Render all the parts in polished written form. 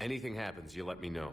Anything happens, you let me know.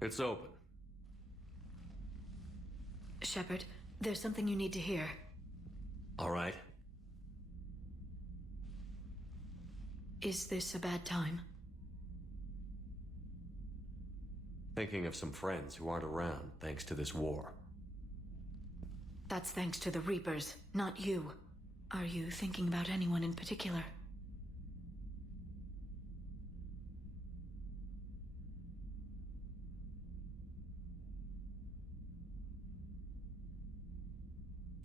It's open. Shepard, there's something you need to hear. All right. Is this a bad time? Thinking of some friends who aren't around thanks to this war. That's thanks to the Reapers, not you. Are you thinking about anyone in particular?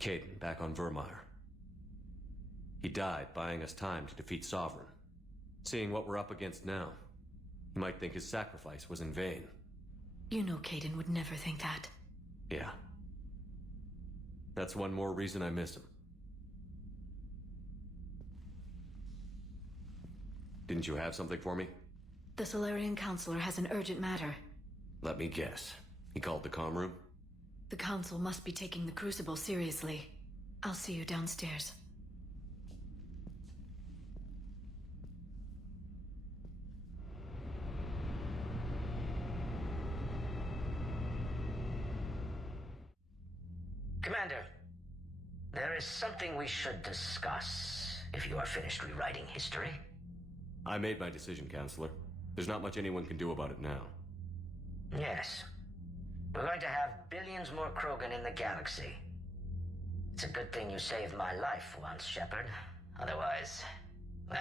Caden, back on Vermeer. He died buying us time to defeat Sovereign. Seeing what we're up against now, you might think his sacrifice was in vain. You know Caden would never think that. Yeah. That's one more reason I miss him. Didn't you have something for me? The Solarian Counselor has an urgent matter. Let me guess. He called the comm room? The Council must be taking the Crucible seriously. I'll see you downstairs. Commander, there is something we should discuss, if you are finished rewriting history. I made my decision, Counselor. There's not much anyone can do about it now. Yes. We're going to have billions more Krogan in the galaxy. It's a good thing you saved my life once, Shepard. Otherwise, well...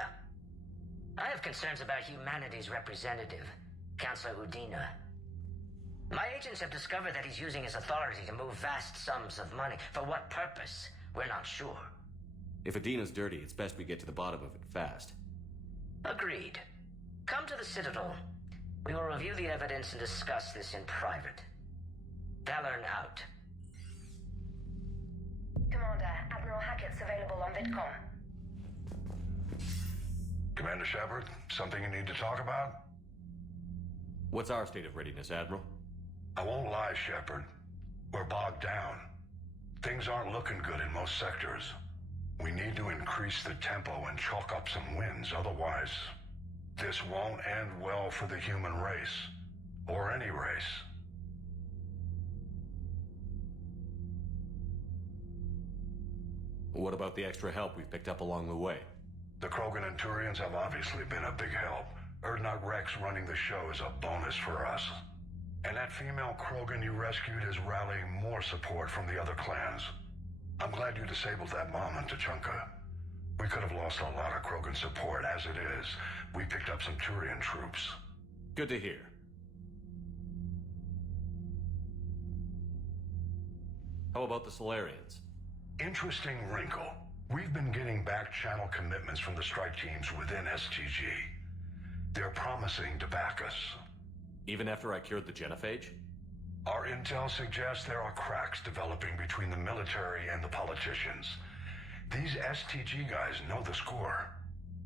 I have concerns about humanity's representative, Counselor Udina. My agents have discovered that he's using his authority to move vast sums of money. For what purpose? We're not sure. If Adina's dirty, it's best we get to the bottom of it fast. Agreed. Come to the Citadel. We will review the evidence and discuss this in private. Valorn out. Commander, Admiral Hackett's available on VidCom. Commander Shepard, something you need to talk about? What's our state of readiness, Admiral? I won't lie, Shepard. We're bogged down. Things aren't looking good in most sectors. We need to increase the tempo and chalk up some wins, otherwise... this won't end well for the human race. Or any race. What about the extra help we've picked up along the way? The Krogan and Turians have obviously been a big help. Urdnot Rex running the show is a bonus for us. And that female Krogan you rescued is rallying more support from the other clans. I'm glad you disabled that bomb on Tuchanka. We could have lost a lot of Krogan support. As it is, we picked up some Turian troops. Good to hear. How about the Solarians? Interesting wrinkle. We've been getting back-channel commitments from the strike teams within STG. They're promising to back us. Even after I cured the genophage? Our intel suggests there are cracks developing between the military and the politicians. These STG guys know the score.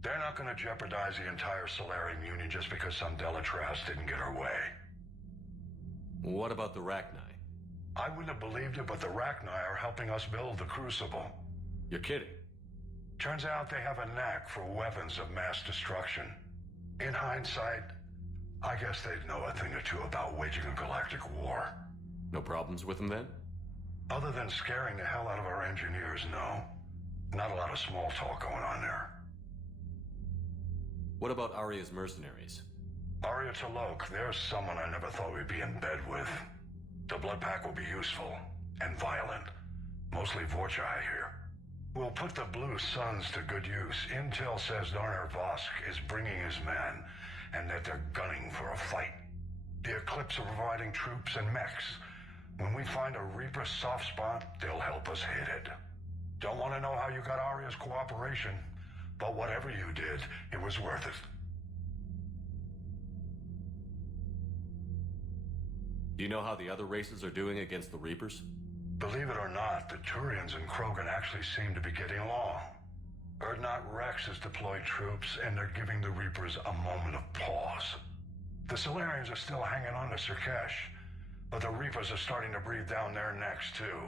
They're not going to jeopardize the entire Solarian Union just because some Delatras didn't get her way. What about the Rachni? I wouldn't have believed it, but the Rachni are helping us build the Crucible. You're kidding. Turns out they have a knack for weapons of mass destruction. In hindsight, I guess they'd know a thing or two about waging a galactic war. No problems with them then? Other than scaring the hell out of our engineers, no. Not a lot of small talk going on there. What about Arya's mercenaries? Arya T'Loak, there's someone I never thought we'd be in bed with. The blood pack will be useful, and violent. Mostly Vorcha, I hear. We'll put the Blue Suns to good use. Intel says Darner Vosk is bringing his men, and that they're gunning for a fight. The Eclipse are providing troops and mechs. When we find a Reaper soft spot, they'll help us hit it. Don't want to know how you got Arya's cooperation, but whatever you did, it was worth it. Do you know how the other races are doing against the Reapers? Believe it or not, the Turians and Krogan actually seem to be getting along. Urdnot Rex has deployed troops, and they're giving the Reapers a moment of pause. The Solarians are still hanging on to Sirkesh, but the Reapers are starting to breathe down their necks, too.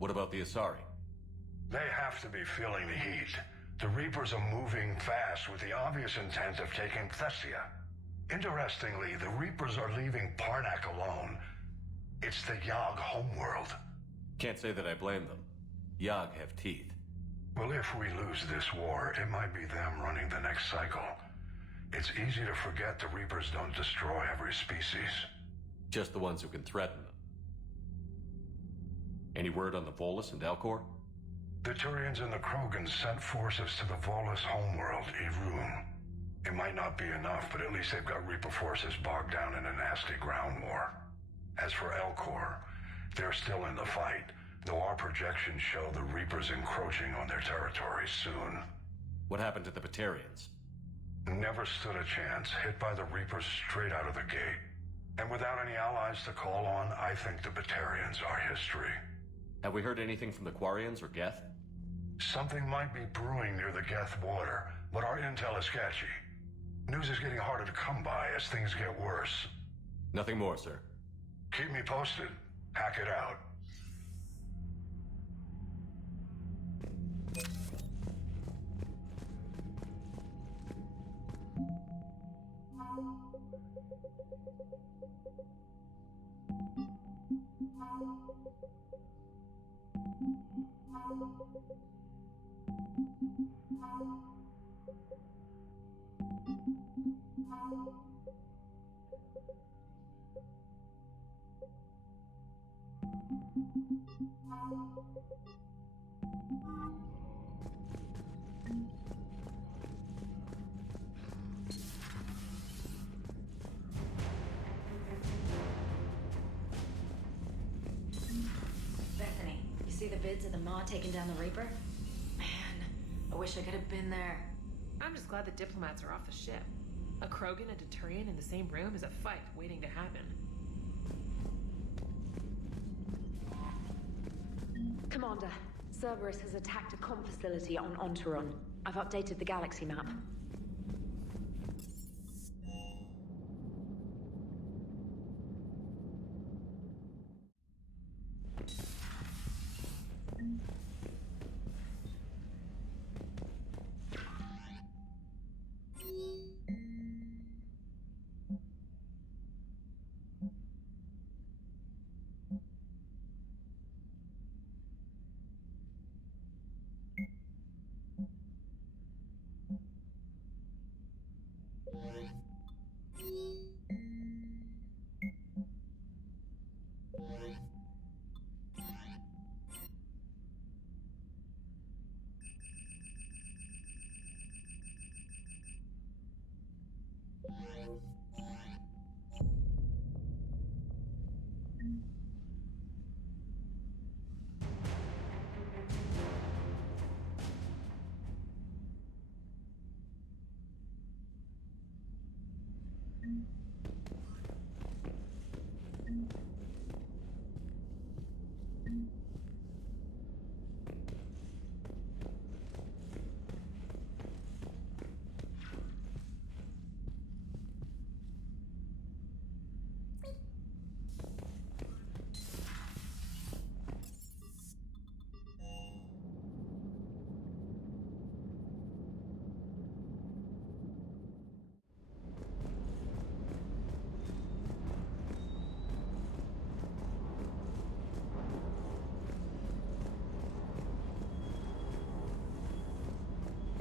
What about the Asari? They have to be feeling the heat. The Reapers are moving fast with the obvious intent of taking Thessia. Interestingly, the Reapers are leaving Parnak alone. It's the Yogg homeworld. Can't say that I blame them. Yogg have teeth. Well, if we lose this war, it might be them running the next cycle. It's easy to forget the Reapers don't destroy every species. Just the ones who can threaten them. Any word on the Volus and Elcor? The Turians and the Krogans sent forces to the Volus homeworld, Irun. It might not be enough, but at least they've got Reaper forces bogged down in a nasty ground war. As for Elcor, they're still in the fight, though our projections show the Reapers encroaching on their territory soon. What happened to the Batarians? Never stood a chance, hit by the Reapers straight out of the gate. And without any allies to call on, I think the Batarians are history. Have we heard anything from the Quarians or Geth? Something might be brewing near the Geth border, but our intel is sketchy. News is getting harder to come by as things get worse. Nothing more, sir. Keep me posted. Hack it out. Bethany, you see the vids of the Maw taking down the Reaper? Man, I wish I could have been there. I'm just glad the diplomats are off the ship. A Krogan and a Turian in the same room is a fight waiting to happen. Commander, Cerberus has attacked a comm facility on Ontaron. I've updated the galaxy map.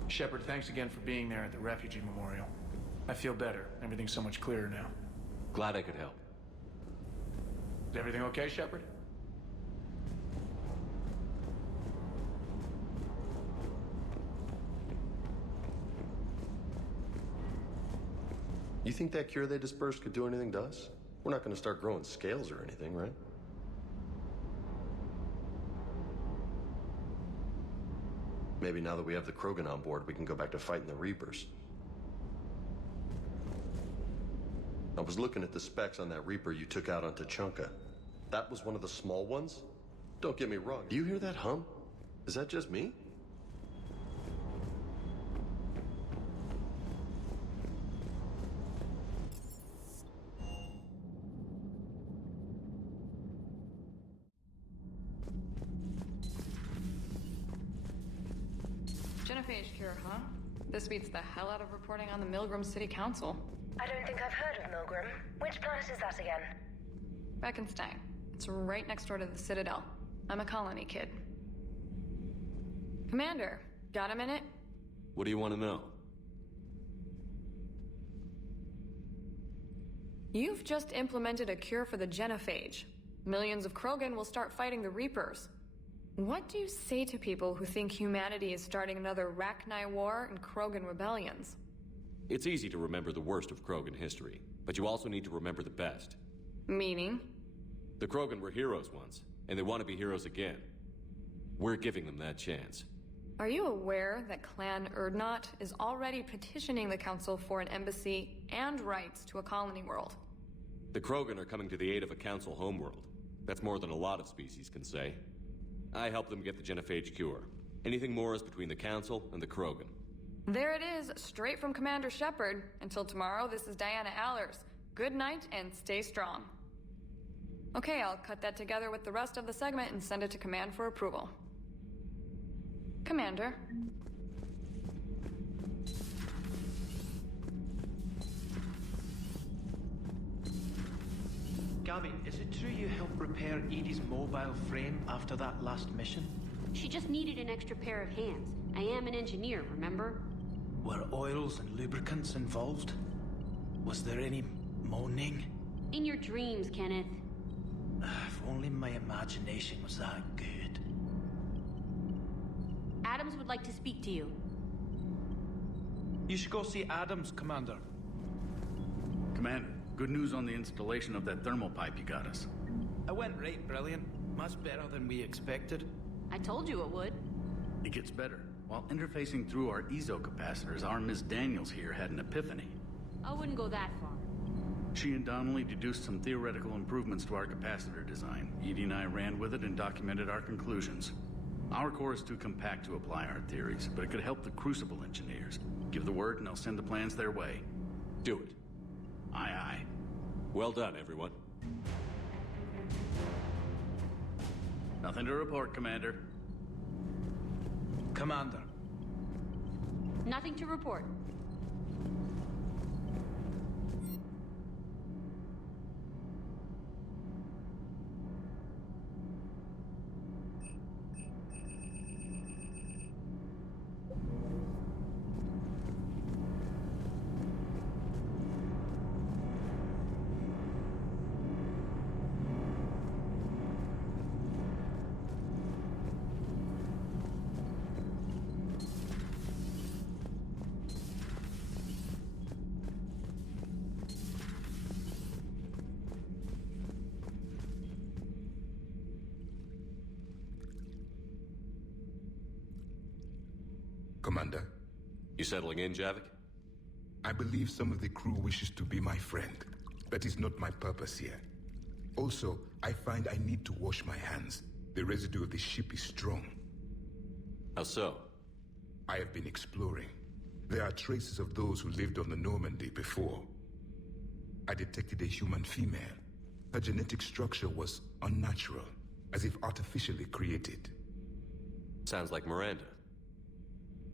Shepard, thanks again for being there at the refugee memorial. I feel better. Everything's so much clearer now. Glad I could help. Is everything okay, Shepard? You think that cure they dispersed could do anything to us? We're not going to start growing scales or anything, right? Maybe now that we have the Krogan on board, we can go back to fighting the Reapers. I was looking at the specs on that Reaper you took out on Tuchanka. That was one of the small ones? Don't get me wrong. Do you hear that hum? Is that just me? Genophage cure, huh? This beats the hell out of reporting on the Milgram City Council. I don't think I've heard of Milgram. Which planet is that again? Beckenstein. It's right next door to the Citadel. I'm a colony kid. Commander, got a minute? What do you want to know? You've just implemented a cure for the genophage. Millions of Krogan will start fighting the Reapers. What do you say to people who think humanity is starting another Rachni War and Krogan rebellions? It's easy to remember the worst of Krogan history, but you also need to remember the best. Meaning? The Krogan were heroes once, and they want to be heroes again. We're giving them that chance. Are you aware that Clan Urdnot is already petitioning the Council for an embassy and rights to a colony world? The Krogan are coming to the aid of a Council homeworld. That's more than a lot of species can say. I helped them get the genophage cure. Anything more is between the Council and the Krogan. There it is, straight from Commander Shepard. Until tomorrow, this is Diana Allers. Good night and stay strong. Okay, I'll cut that together with the rest of the segment and send it to Command for approval. Commander. Gabby, is it true you helped repair Edie's mobile frame after that last mission? She just needed an extra pair of hands. I am an engineer, remember? Were oils and lubricants involved? Was there any moaning? In your dreams, Kenneth. If only my imagination was that good. Adams would like to speak to you. You should go see Adams, Commander. Commander, good news on the installation of that thermal pipe you got us. It went right brilliant. Much better than we expected. I told you it would. It gets better. While interfacing through our ezo capacitors, our Miss Daniels here had an epiphany. I wouldn't go that far. She and Donnelly deduced some theoretical improvements to our capacitor design. Edie and I ran with it and documented our conclusions. Our core is too compact to apply our theories, but it could help the Crucible engineers. Give the word and I'll send the plans their way. Do it. Aye, aye. Well done, everyone. Nothing to report, Commander. Commander. Nothing to report. Commander. You settling in, Javik? I believe some of the crew wishes to be my friend. That is not my purpose here. Also, I find I need to wash my hands. The residue of the ship is strong. How so? I have been exploring. There are traces of those who lived on the Normandy before. I detected a human female. Her genetic structure was unnatural, as if artificially created. Sounds like Miranda.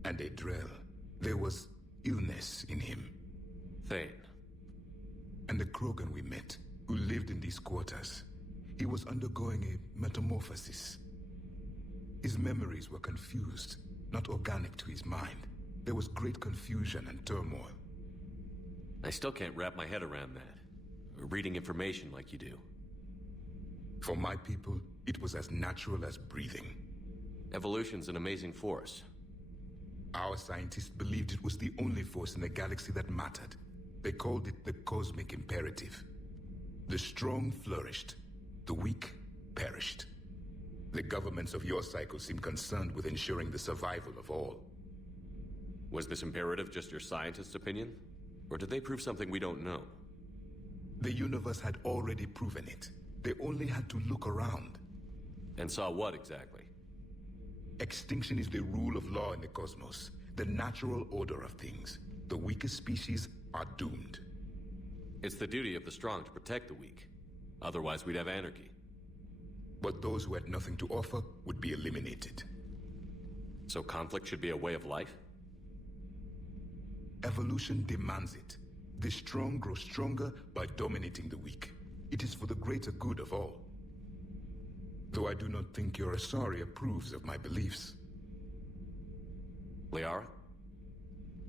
And a Drell. There was illness in him. Thane. And the Krogan we met, who lived in these quarters. He was undergoing a metamorphosis. His memories were confused, not organic to his mind. There was great confusion and turmoil. I still can't wrap my head around that. Reading information like you do. For my people, it was as natural as breathing. Evolution's an amazing force. Our scientists believed it was the only force in the galaxy that mattered. They called it the cosmic imperative. The strong flourished, the weak perished. The governments of your cycle seem concerned with ensuring the survival of all. Was this imperative just your scientist's opinion? Or did they prove something we don't know? The universe had already proven it. They only had to look around. And saw what exactly? Extinction is the rule of law in the cosmos, the natural order of things. The weakest species are doomed. It's the duty of the strong to protect the weak. Otherwise, we'd have anarchy. But those who had nothing to offer would be eliminated. So conflict should be a way of life? Evolution demands it. The strong grow stronger by dominating the weak. It is for the greater good of all. Though I do not think your Asari approves of my beliefs. Liara?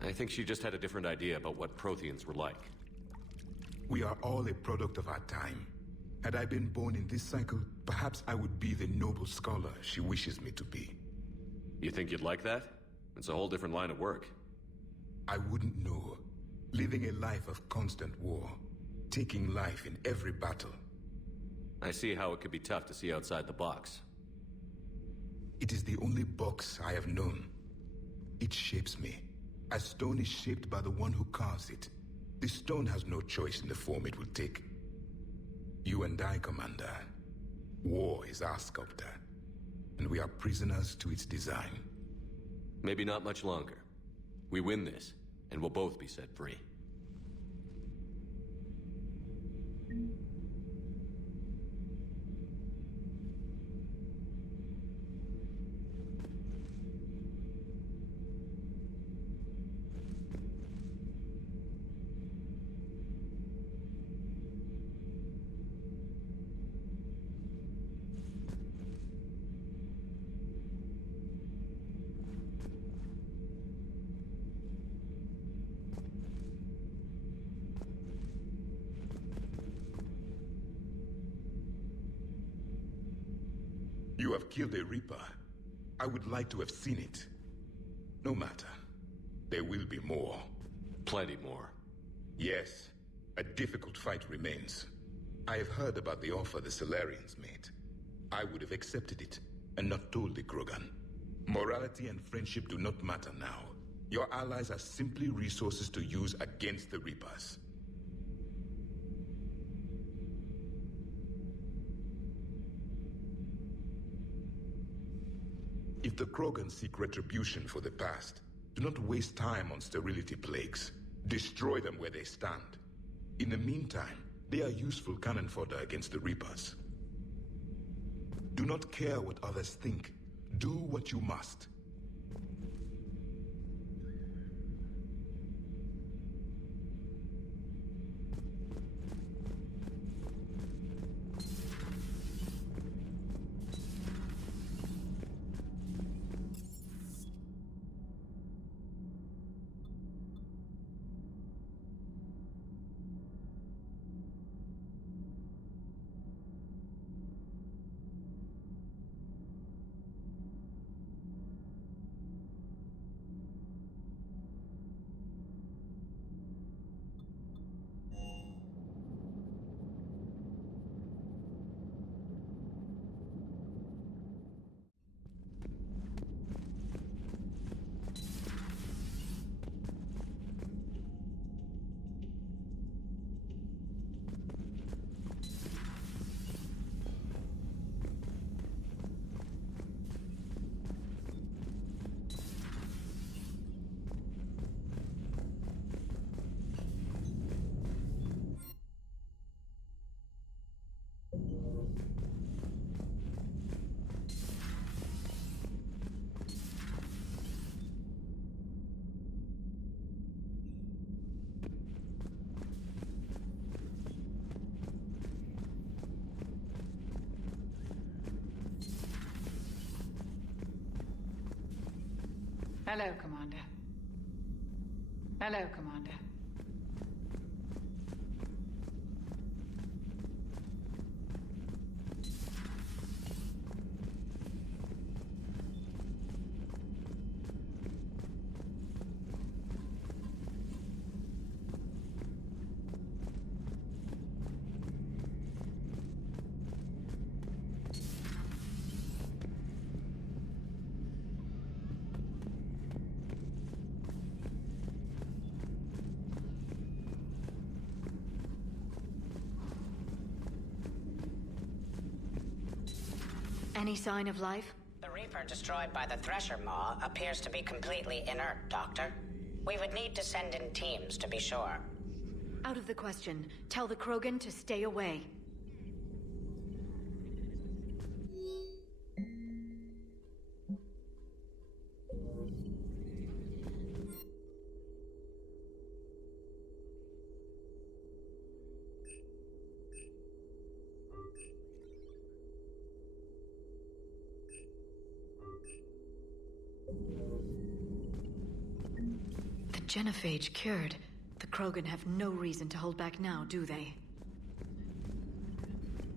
I think she just had a different idea about what Protheans were like. We are all a product of our time. Had I been born in this cycle, perhaps I would be the noble scholar she wishes me to be. You think you'd like that? It's a whole different line of work. I wouldn't know. Living a life of constant war. Taking life in every battle. I see how it could be tough to see outside the box. It is the only box I have known. It shapes me. As stone is shaped by the one who carves it. The stone has no choice in the form it will take. You and I, Commander. War is our sculptor. And we are prisoners to its design. Maybe not much longer. We win this, and we'll both be set free. You have killed a Reaper. I would like to have seen it. No matter. There will be more. Plenty more. Yes. A difficult fight remains. I have heard about the offer the Solarians made. I would have accepted it, and not told the Krogan. Morality and friendship do not matter now. Your allies are simply resources to use against the Reapers. If the Krogan seek retribution for the past, do not waste time on sterility plagues. Destroy them where they stand. In the meantime, they are useful cannon fodder against the Reapers. Do not care what others think. Do what you must. Hello, Commander. Hello, Commander. Any sign of life? The Reaper destroyed by the Thresher Maw appears to be completely inert, Doctor. We would need to send in teams to be sure. Out of the question. Tell the Krogan to stay away. The genophage cured. The Krogan have no reason to hold back now, do they?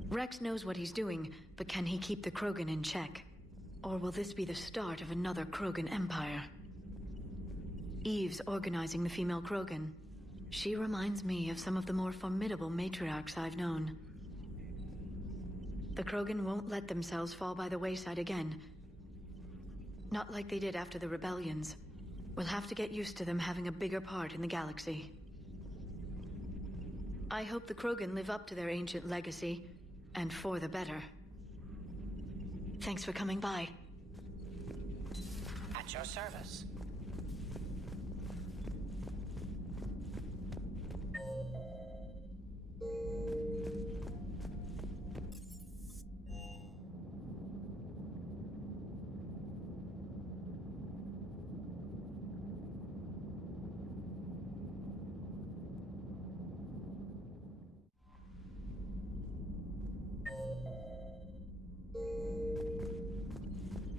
Rex knows what he's doing, but can he keep the Krogan in check? Or will this be the start of another Krogan empire? Eve's organizing the female Krogan. She reminds me of some of the more formidable matriarchs I've known. The Krogan won't let themselves fall by the wayside again. Not like they did after the rebellions. We'll have to get used to them having a bigger part in the galaxy. I hope the Krogan live up to their ancient legacy, and for the better. Thanks for coming by. At your service.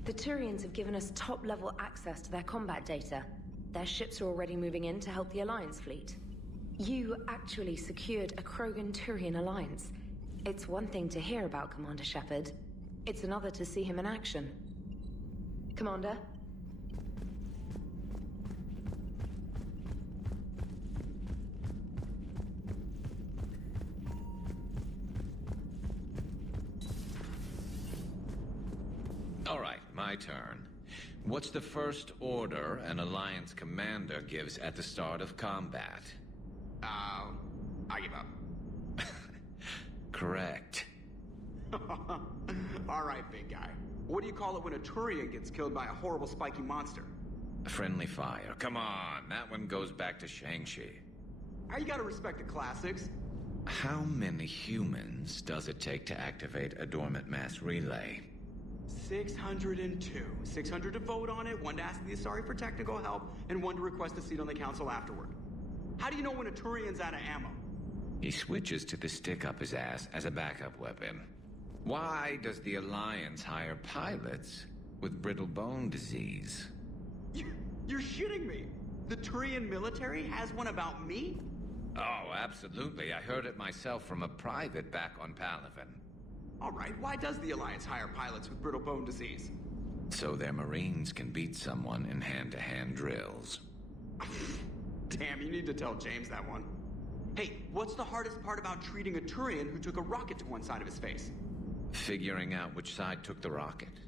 The Turians have given us top-level access to their combat data. Their ships are already moving in to help the Alliance fleet. You actually secured a Krogan-Turian alliance. It's one thing to hear about Commander Shepard. It's another to see him in action. Commander? All right, my turn. What's the first order an Alliance commander gives at the start of combat? I give up. Correct. All right, big guy. What do you call it when a Turian gets killed by a horrible spiky monster? Friendly fire. Come on, that one goes back to Shang-Chi. You gotta respect the classics. How many humans does it take to activate a dormant mass relay? 602. 600 to vote on it, 1 to ask the Asari for technical help, and 1 to request a seat on the council afterward. How do you know when a Turian's out of ammo? He switches to the stick up his ass as a backup weapon. Why does the Alliance hire pilots with brittle bone disease? You're shitting me! The Turian military has one about me? Oh, absolutely. I heard it myself from a private back on Palaven. All right, why does the Alliance hire pilots with brittle bone disease? So their Marines can beat someone in hand-to-hand drills. Damn, you need to tell James that one. Hey, what's the hardest part about treating a Turian who took a rocket to one side of his face? Figuring out which side took the rocket.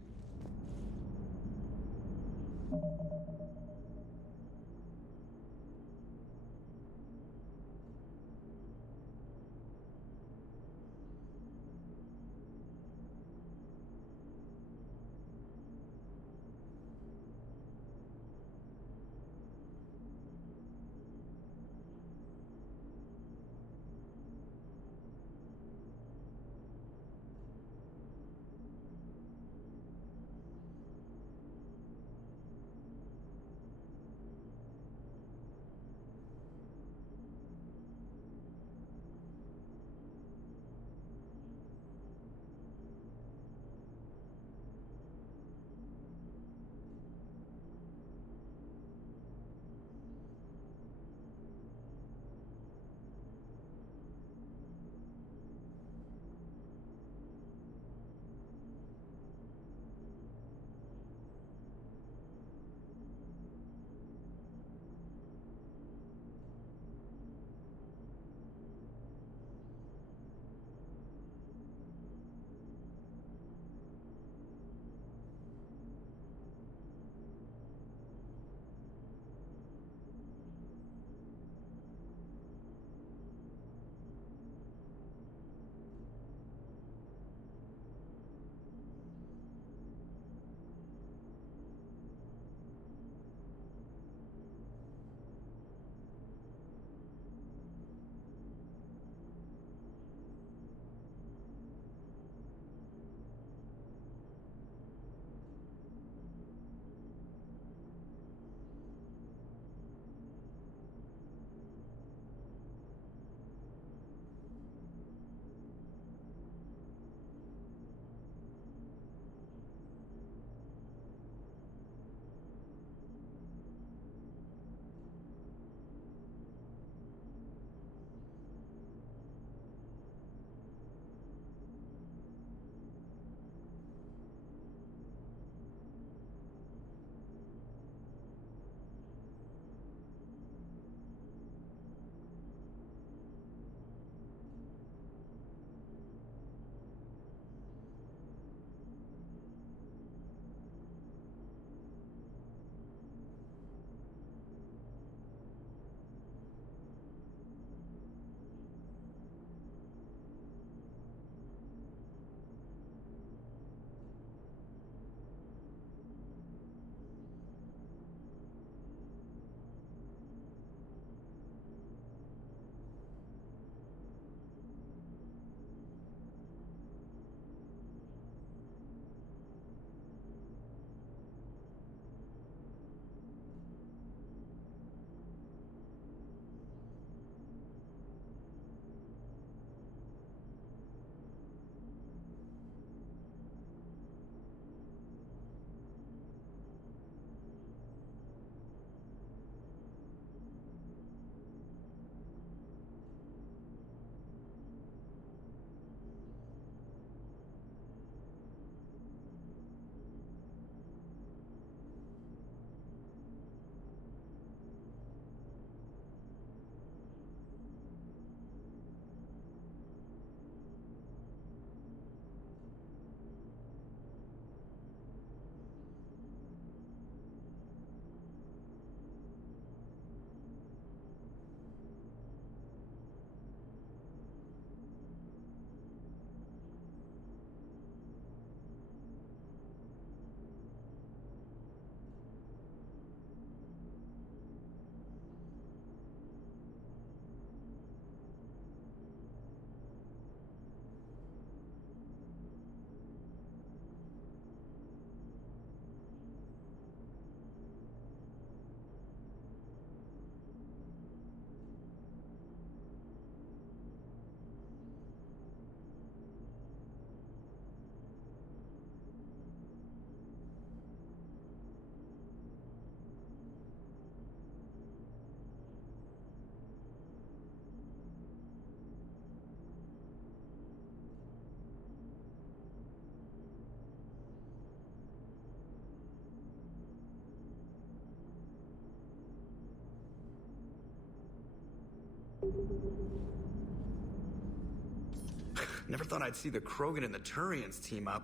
Never thought I'd see the Krogan and the Turians team up.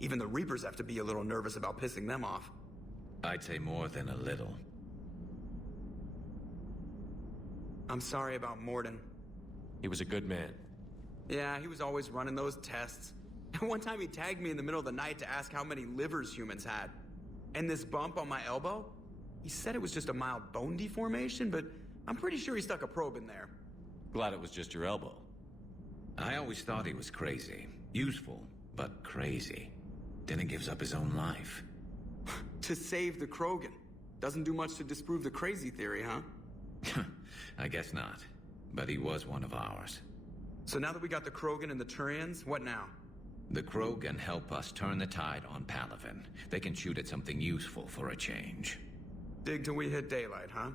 Even the Reapers have to be a little nervous about pissing them off. I'd say more than a little. I'm sorry about Morden. He was a good man. Yeah, he was always running those tests. And one time he tagged me in the middle of the night to ask how many livers humans had. And this bump on my elbow? He said it was just a mild bone deformation, but I'm pretty sure he stuck a probe in there. Glad it was just your elbow. I always thought he was crazy. Useful, but crazy. Then he gives up his own life. To save the Krogan. Doesn't do much to disprove the crazy theory, huh? I guess not. But he was one of ours. So now that we got the Krogan and the Turians, what now? The Krogan help us turn the tide on Palaven. They can shoot at something useful for a change. Dig till we hit daylight, huh?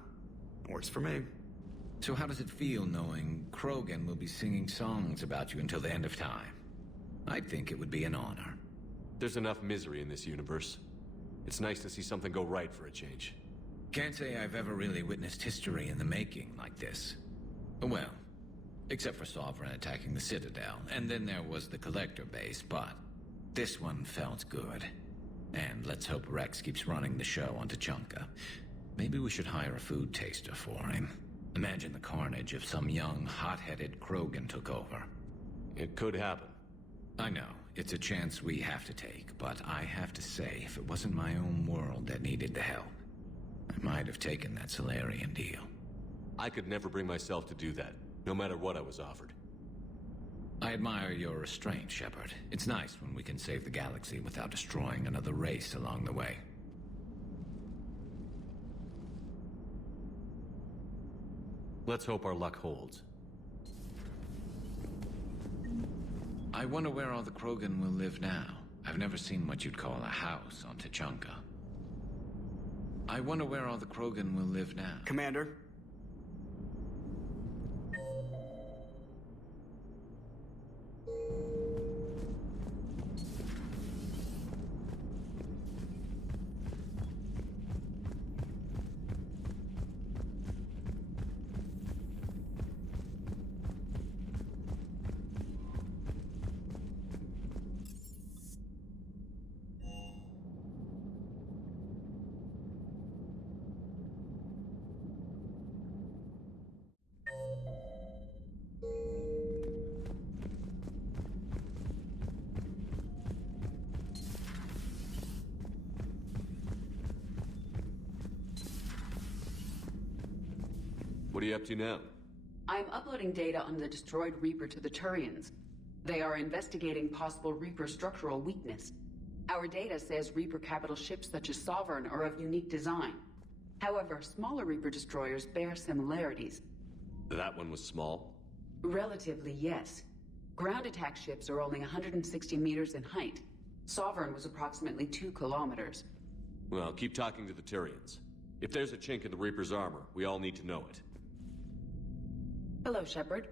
Works for me. So how does it feel knowing Krogan will be singing songs about you until the end of time? I think it would be an honor. There's enough misery in this universe. It's nice to see something go right for a change. Can't say I've ever really witnessed history in the making like this. Well, except for Sovereign attacking the Citadel, and then there was the Collector base, but this one felt good. And let's hope Rex keeps running the show on Tuchanka. Maybe we should hire a food taster for him. Imagine the carnage if some young, hot-headed Krogan took over. It could happen. I know, it's a chance we have to take, but I have to say, if it wasn't my own world that needed the help, I might have taken that Solarian deal. I could never bring myself to do that, no matter what I was offered. I admire your restraint, Shepard. It's nice when we can save the galaxy without destroying another race along the way. Let's hope our luck holds. I wonder where all the Krogan will live now. I've never seen what you'd call a house on Tuchanka. I wonder where all the Krogan will live now. Commander? What are you up to now? I'm uploading data on the destroyed Reaper to the Turians. They are investigating possible Reaper structural weakness. Our data says Reaper capital ships such as Sovereign are of unique design. However, smaller Reaper destroyers bear similarities. That one was small? Relatively, yes. Ground attack ships are only 160 meters in height. Sovereign was approximately 2 kilometers. Well, keep talking to the Turians. If there's a chink in the Reaper's armor, we all need to know it. Hello, Shepard.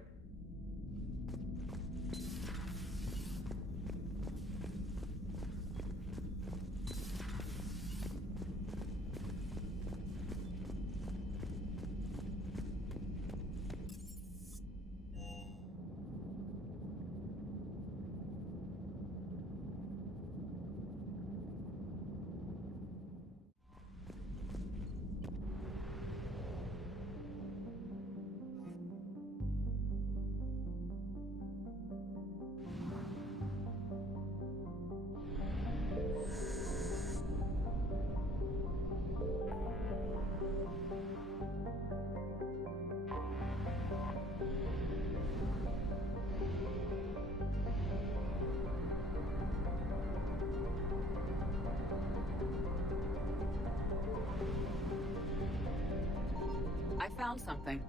I found something.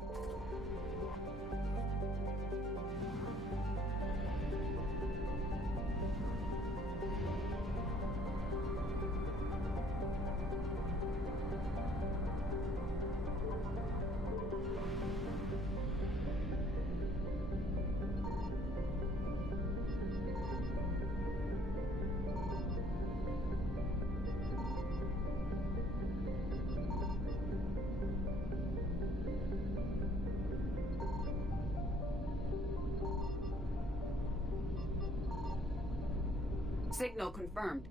Signal confirmed.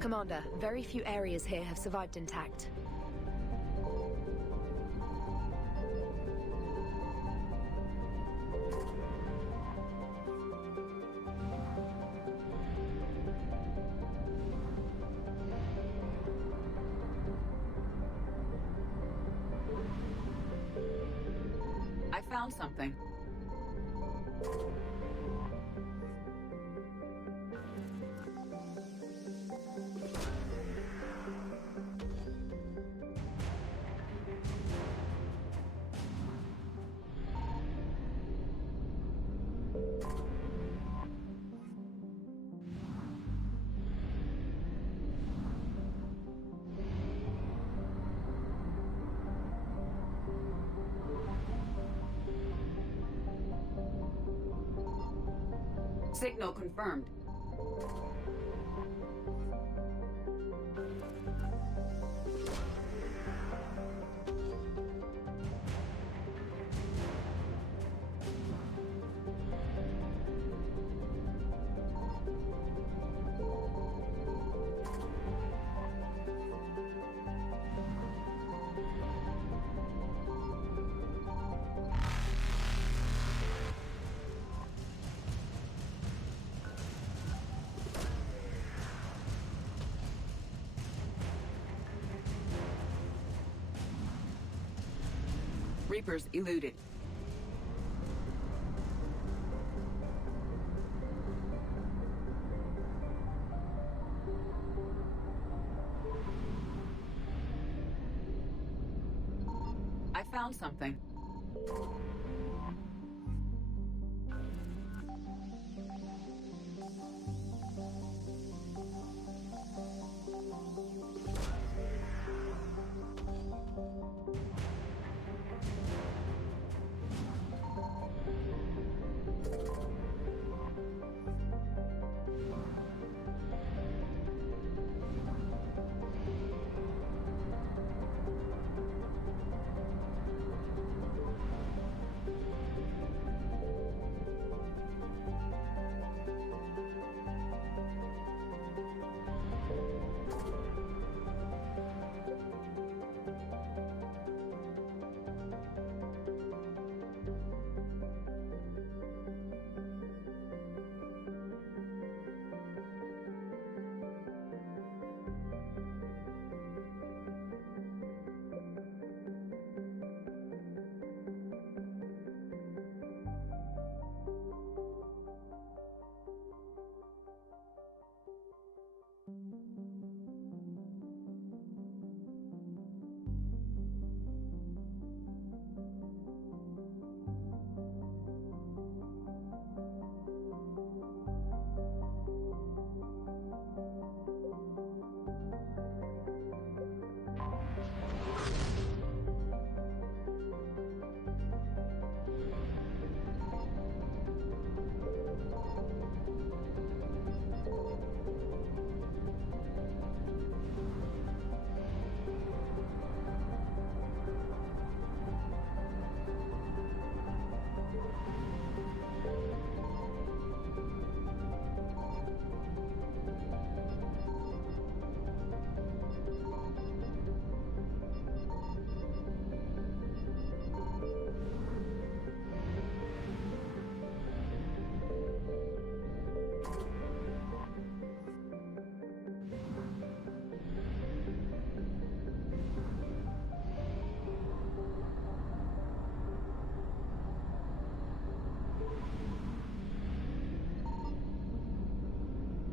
Commander, very few areas here have survived intact. I found something. Signal confirmed. Reapers eluded. I found something.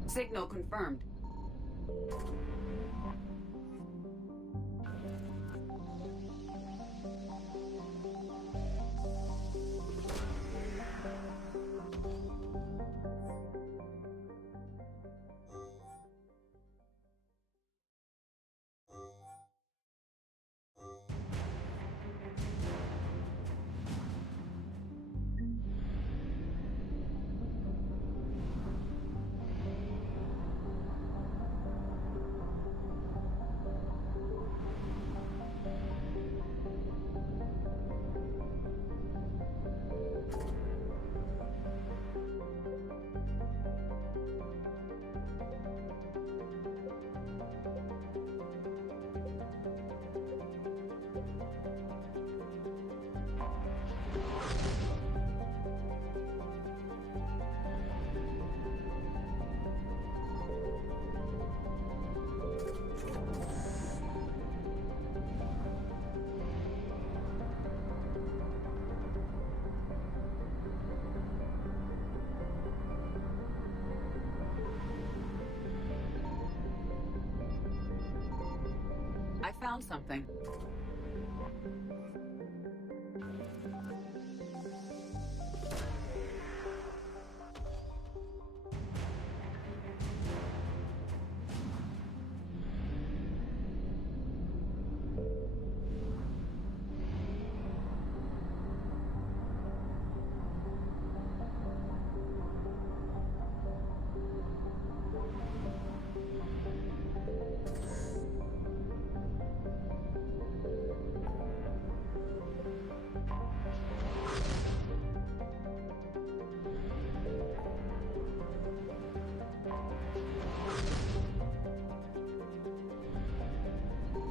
Signal confirmed. found something.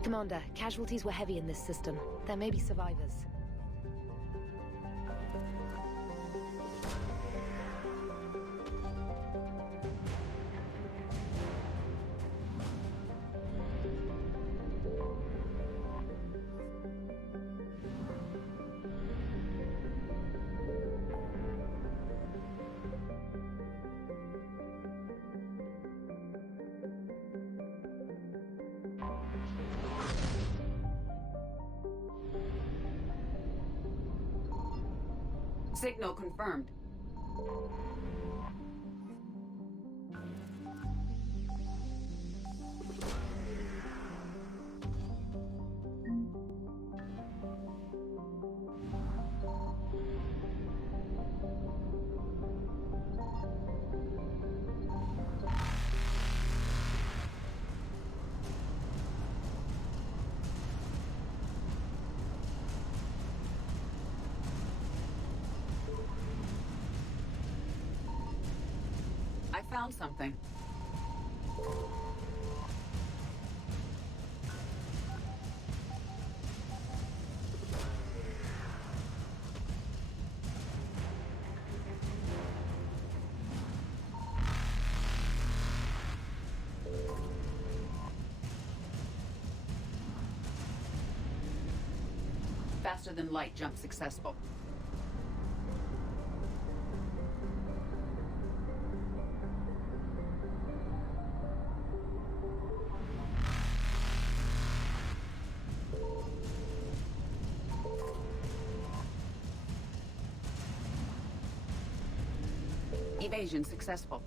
Commander, casualties were heavy in this system. There may be survivors. Signal confirmed. I found something. Faster than light jump successful. Evasion successful.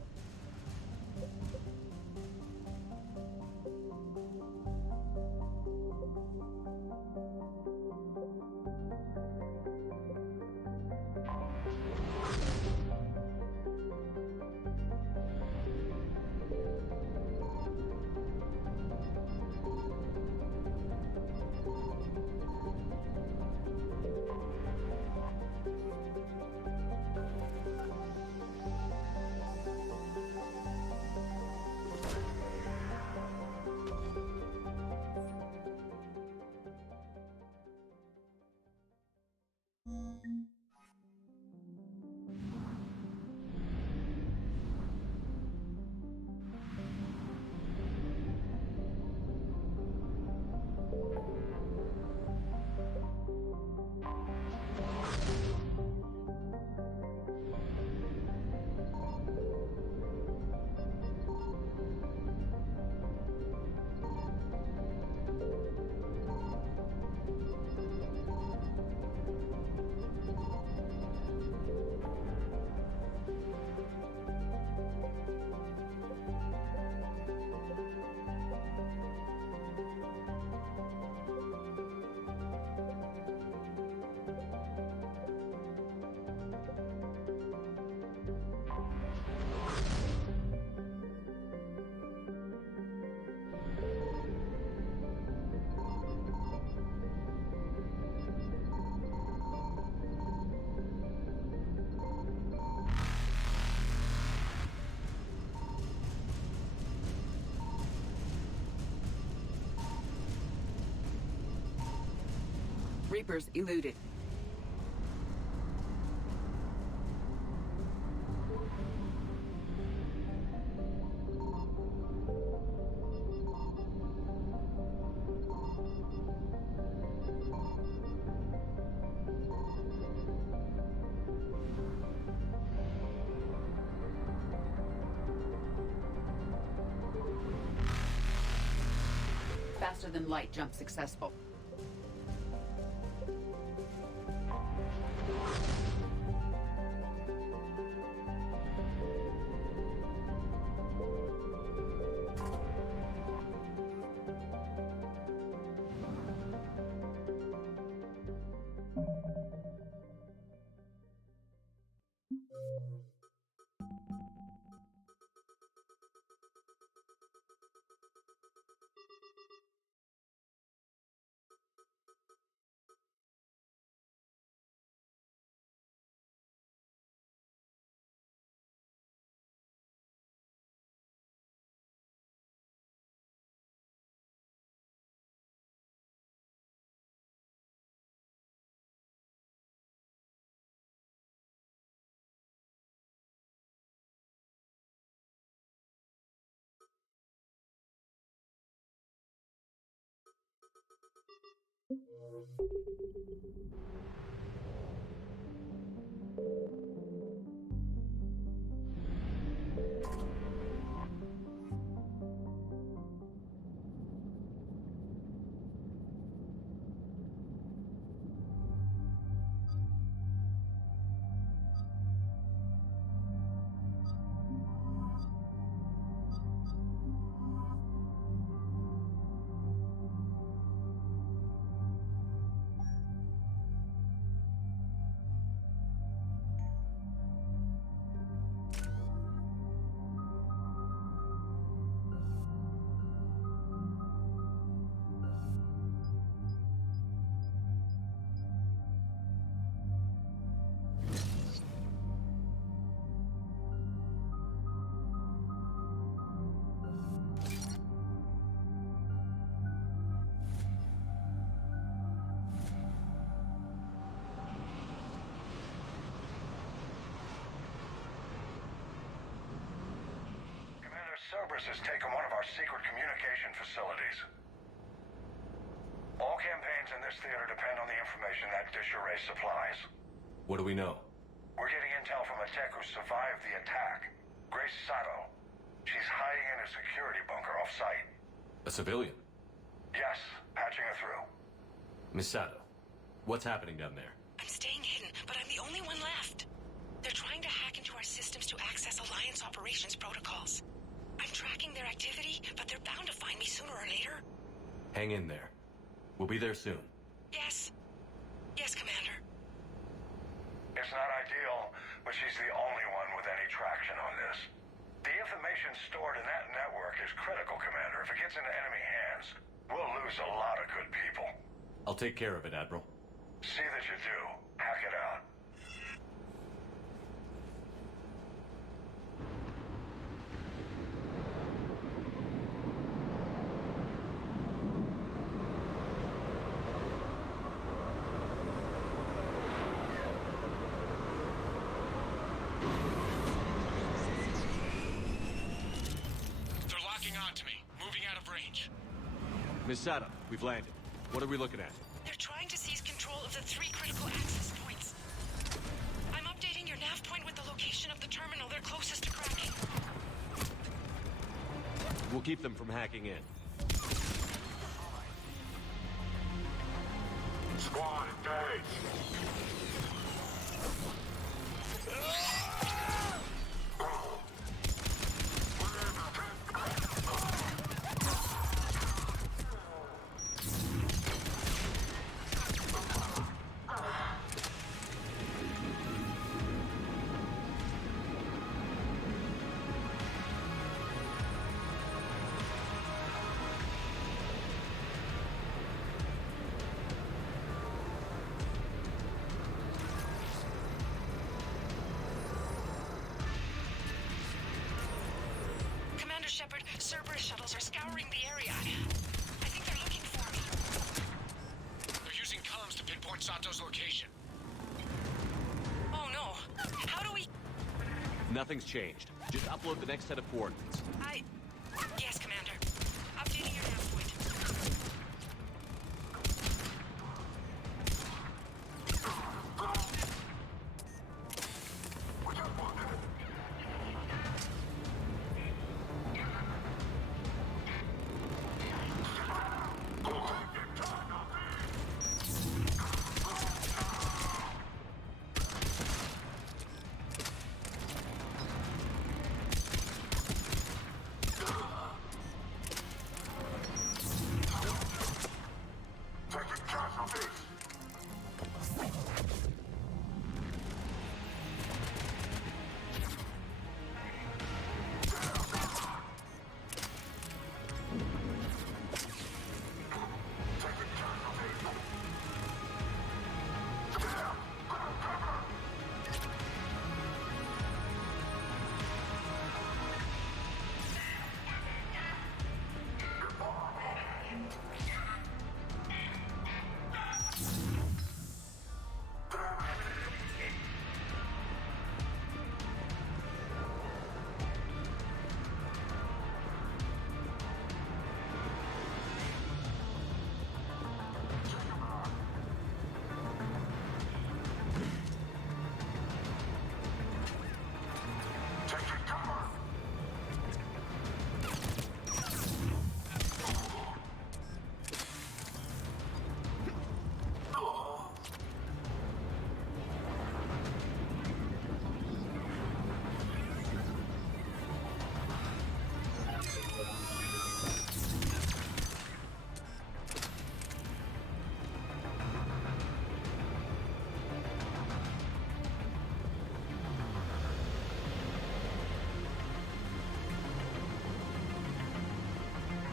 Reapers eluded. Faster than light jump successful. Cerberus has taken one of our secret communication facilities. All campaigns in this theater depend on the information that dish array supplies. What do we know? We're getting intel from a tech who survived the attack. Grace Sato. She's hiding in a security bunker off-site. A civilian? Yes, patching her through. Miss Sato, what's happening down there? I'm staying hidden, but I'm the only one left. They're trying to hack into our systems to access Alliance operations protocols. I'm tracking their activity, but they're bound to find me sooner or later. Hang in there. We'll be there soon. Yes. Yes, Commander. It's not ideal, but she's the only one with any traction on this. The information stored in that network is critical, Commander. If it gets into enemy hands, we'll lose a lot of good people. I'll take care of it, Admiral. See that you do. Hack it out. Miss Sato, we've landed. What are we looking at? They're trying to seize control of the 3 critical access points. I'm updating your nav point with the location of the terminal they're closest to cracking. We'll keep them from hacking in. Squad, engage! Shepard, Cerberus shuttles are scouring the area. I think they're looking for me. They're using comms to pinpoint Sato's location. Oh no. How do we... Nothing's changed. Just upload the next set of coordinates. Yes, Commander. Updating your nav point.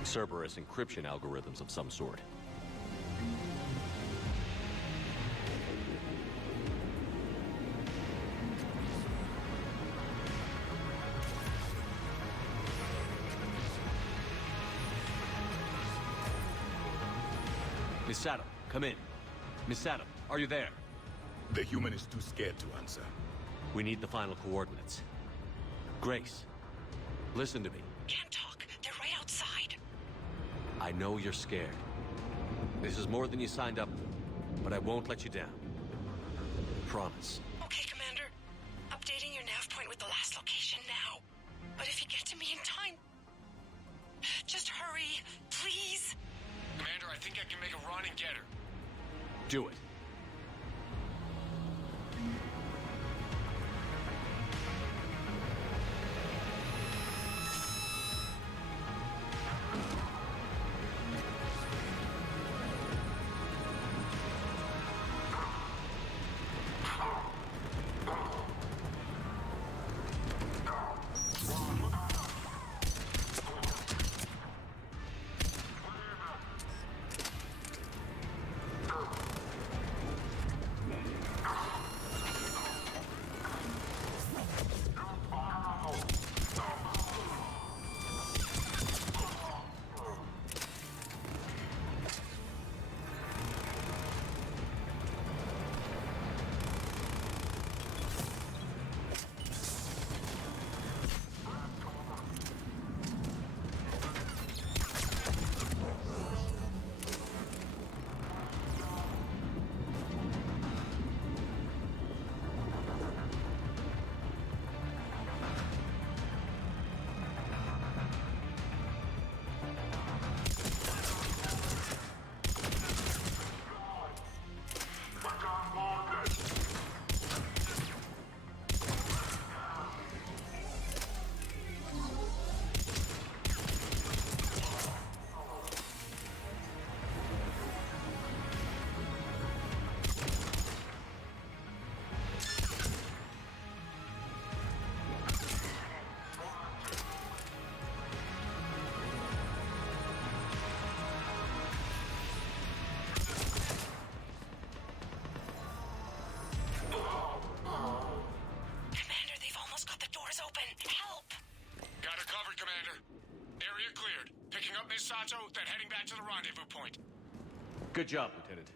Cerberus encryption algorithms of some sort. Miss Adam, come in. Miss Adam, are you there? The human is too scared to answer. We need the final coordinates. Grace, listen to me. Can't talk. They're right outside. I know you're scared. This is more than you signed up for, but I won't let you down. I promise. Okay, Commander. Updating your nav point with the last location now. But if you get to me in time, just hurry, please. Commander, I think I can make a run and get her. Do it. Sato, then heading back to the rendezvous point. Good job, Lieutenant.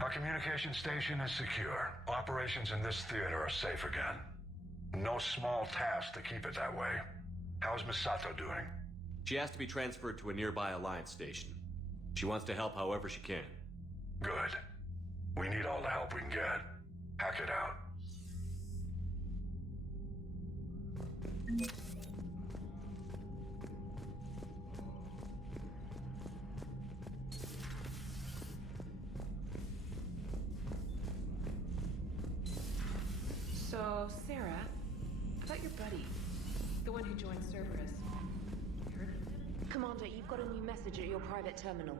Our communication station is secure. Operations in this theater are safe again. No small task to keep it that way. How's Misato doing? She has to be transferred to a nearby Alliance station. She wants to help however she can. Good. We need all the help we can get. Hack it out. So, Sarah, about your buddy, the one who joined Cerberus. You heard from him? Commander, you've got a new message at your private terminal.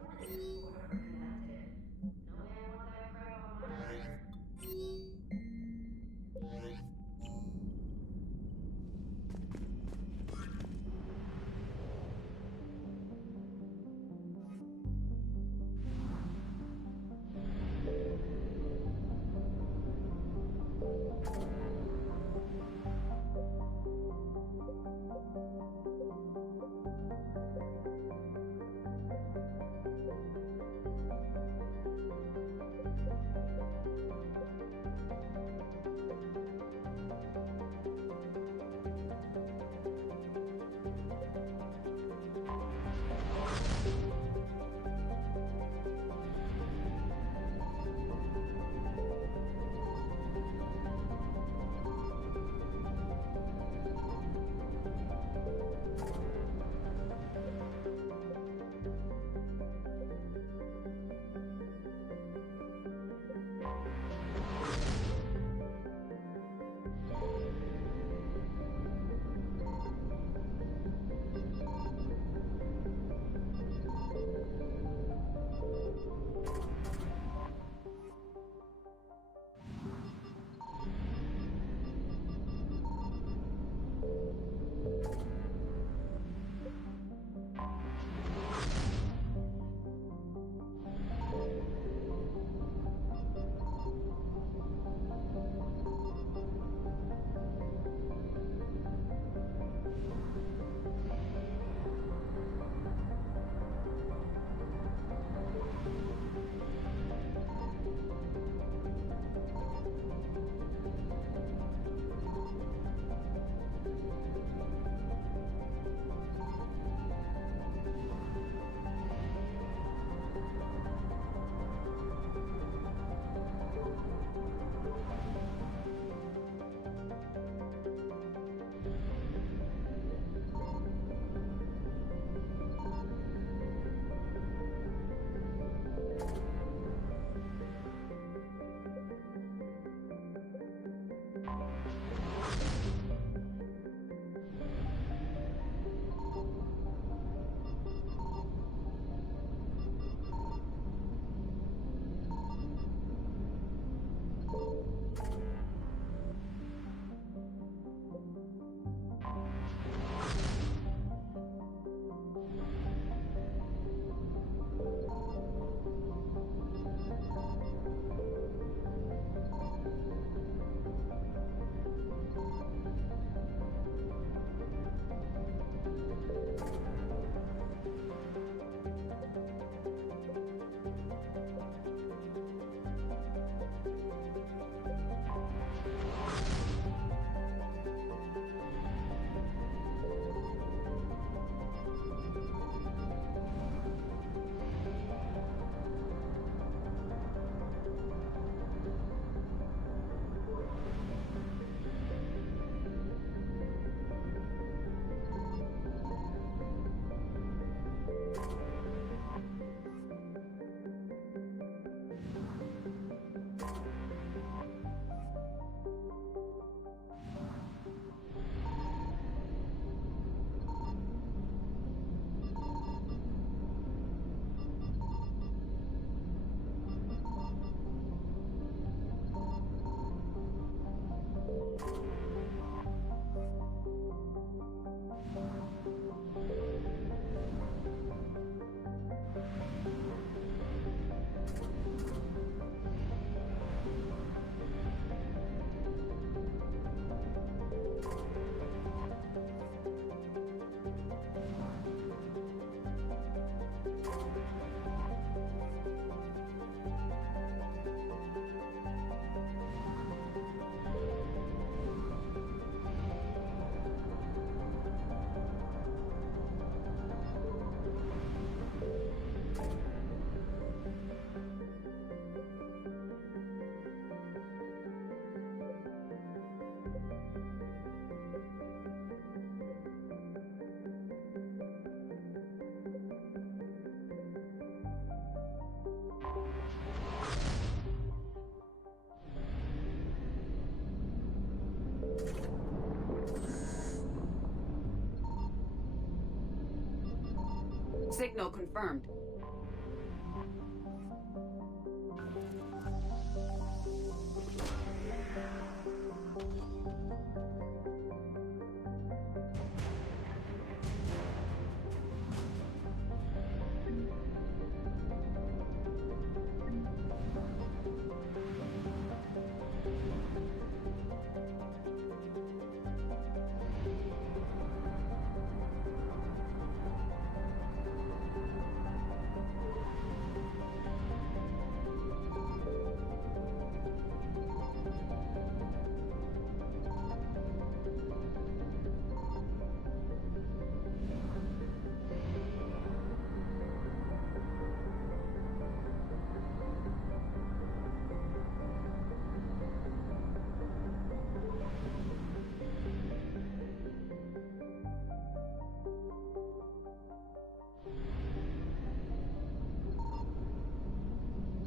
Signal confirmed.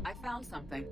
I found something.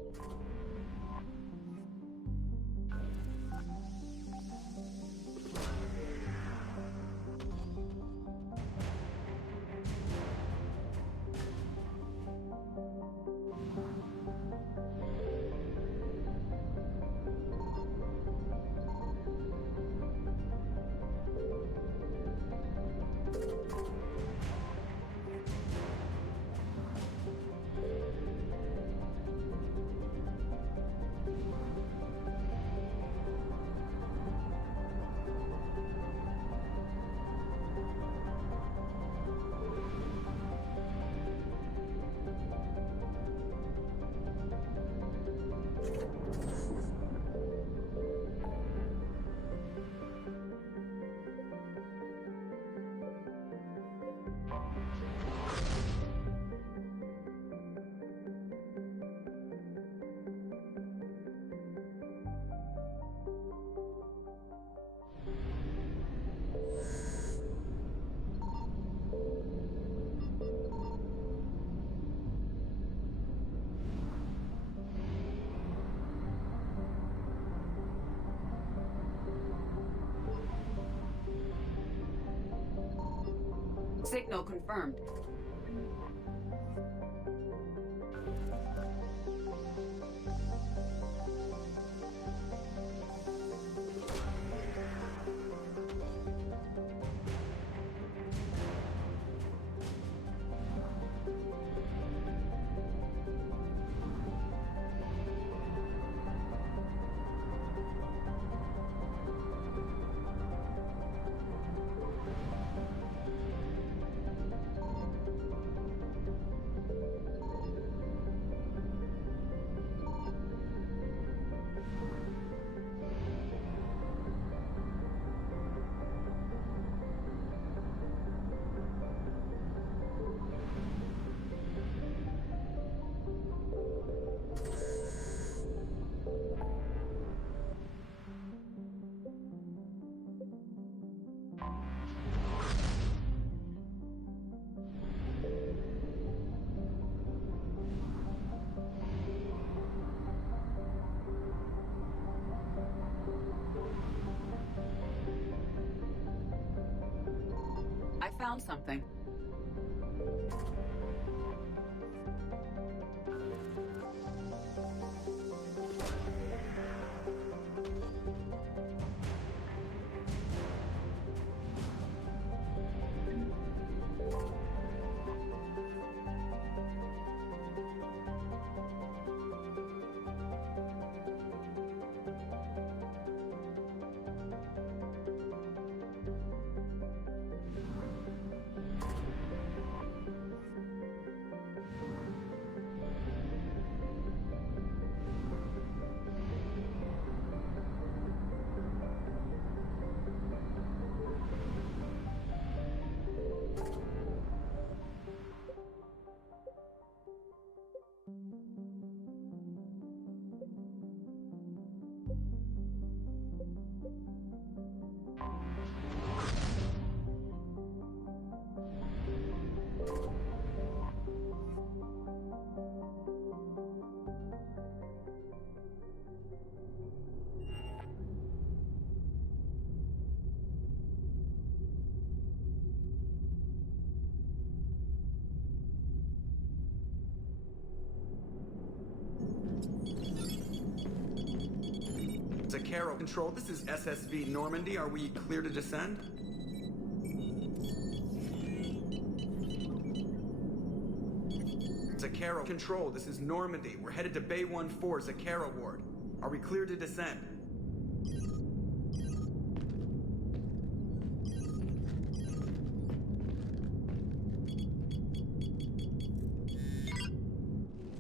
Signal confirmed. I found something. Zakaro Control, this is SSV Normandy. Are we clear to descend? Zakaro Control, this is Normandy. We're headed to Bay 1-4, Zakaro Ward. Are we clear to descend?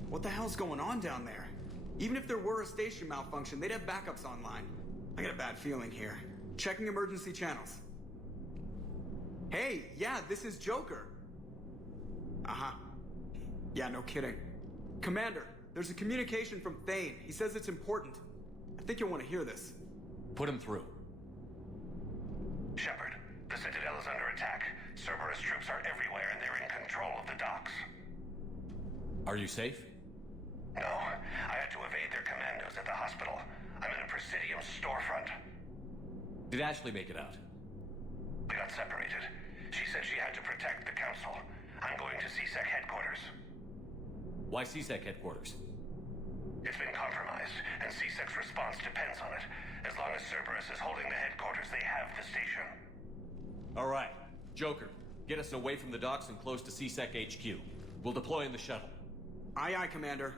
What the hell's going on down there? Even if there were a station malfunction, they'd have backups online. I got a bad feeling here. Checking emergency channels. Hey, yeah, this is Joker. Uh-huh. Yeah, no kidding. Commander, there's a communication from Thane. He says it's important. I think you'll want to hear this. Put him through. Shepard, the Citadel is under attack. Cerberus troops are everywhere and they're in control of the docks. Are you safe? No, I had to evade their commandos at the hospital. I'm in a Presidium storefront. Did Ashley make it out? We got separated. She said she had to protect the Council. I'm going to CSEC headquarters. Why CSEC headquarters? It's been compromised, and CSEC's response depends on it. As long as Cerberus is holding the headquarters, they have the station. All right. Joker, get us away from the docks and close to CSEC HQ. We'll deploy in the shuttle. Aye, aye, Commander.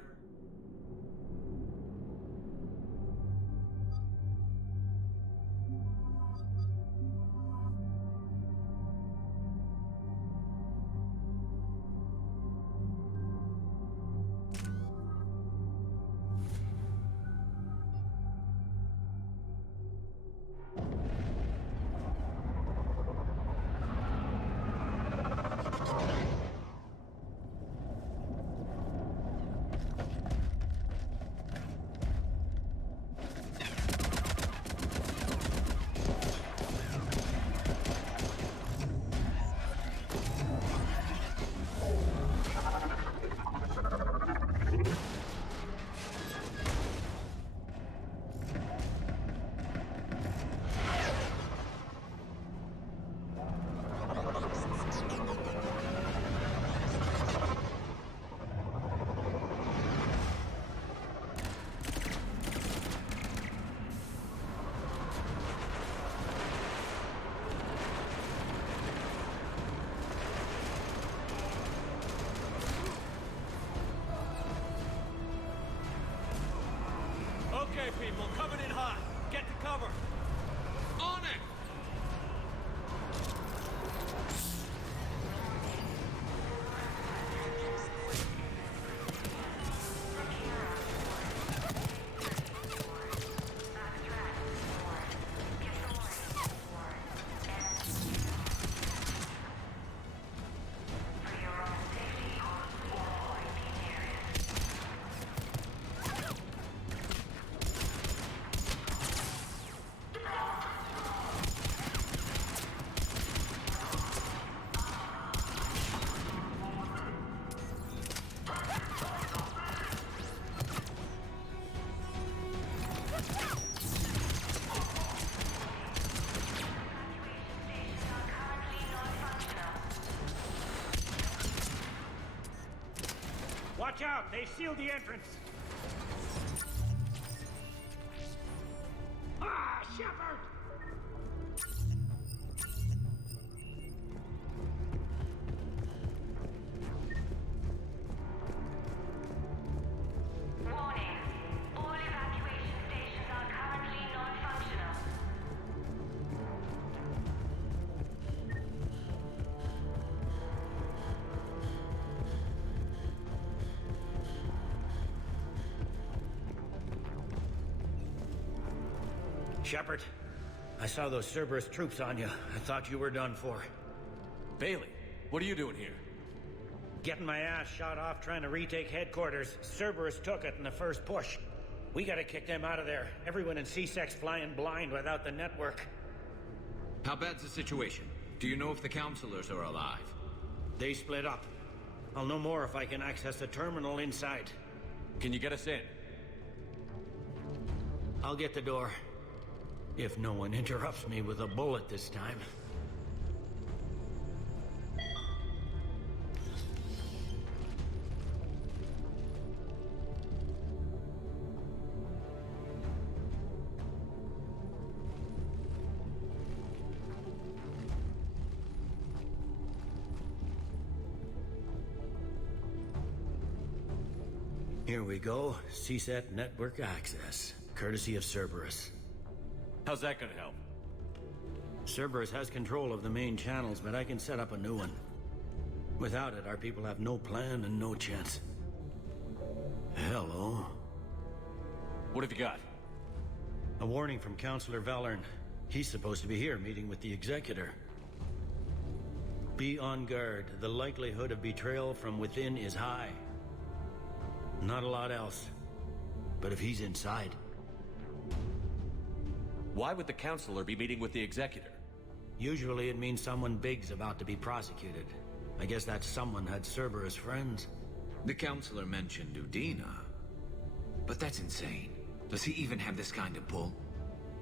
Okay, people, coming in hot. Get to cover. On it! Watch out! They sealed the entrance! Ah, Shepard! Warning. All evacuation stations are currently non-functional. Shepard, I saw those Cerberus troops on you. I thought you were done for. Bailey, what are you doing here? Getting my ass shot off trying to retake headquarters. Cerberus took it in the first push. We gotta kick them out of there. Everyone in C-Sec's flying blind without the network. How bad's the situation? Do you know if the counselors are alive? They split up. I'll know more if I can access the terminal inside. Can you get us in? I'll get the door. If no one interrupts me with a bullet this time. Here we go. CSET network access, courtesy of Cerberus. How's that gonna help? Cerberus has control of the main channels, but I can set up a new one. Without it, our people have no plan and no chance. Hello. What have you got? A warning from Counselor Valern. He's supposed to be here meeting with the Executor. Be on guard. The likelihood of betrayal from within is high. Not a lot else. But if he's inside... Why would the Counselor be meeting with the Executor? Usually it means someone big's about to be prosecuted. I guess that someone had Cerberus friends. The Counselor mentioned Udina. But that's insane. Does he even have this kind of pull?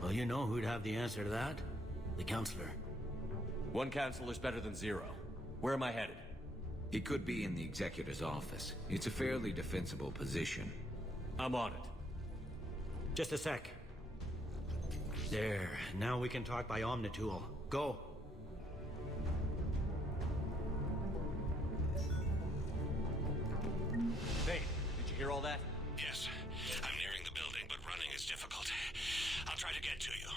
Well, you know who'd have the answer to that? The Counselor. One Counselor's better than zero. Where am I headed? He could be in the Executor's office. It's a fairly defensible position. I'm on it. Just a sec. There. Now we can talk by Omnitool. Go. Hey, did you hear all that? Yes. I'm nearing the building, but running is difficult. I'll try to get to you.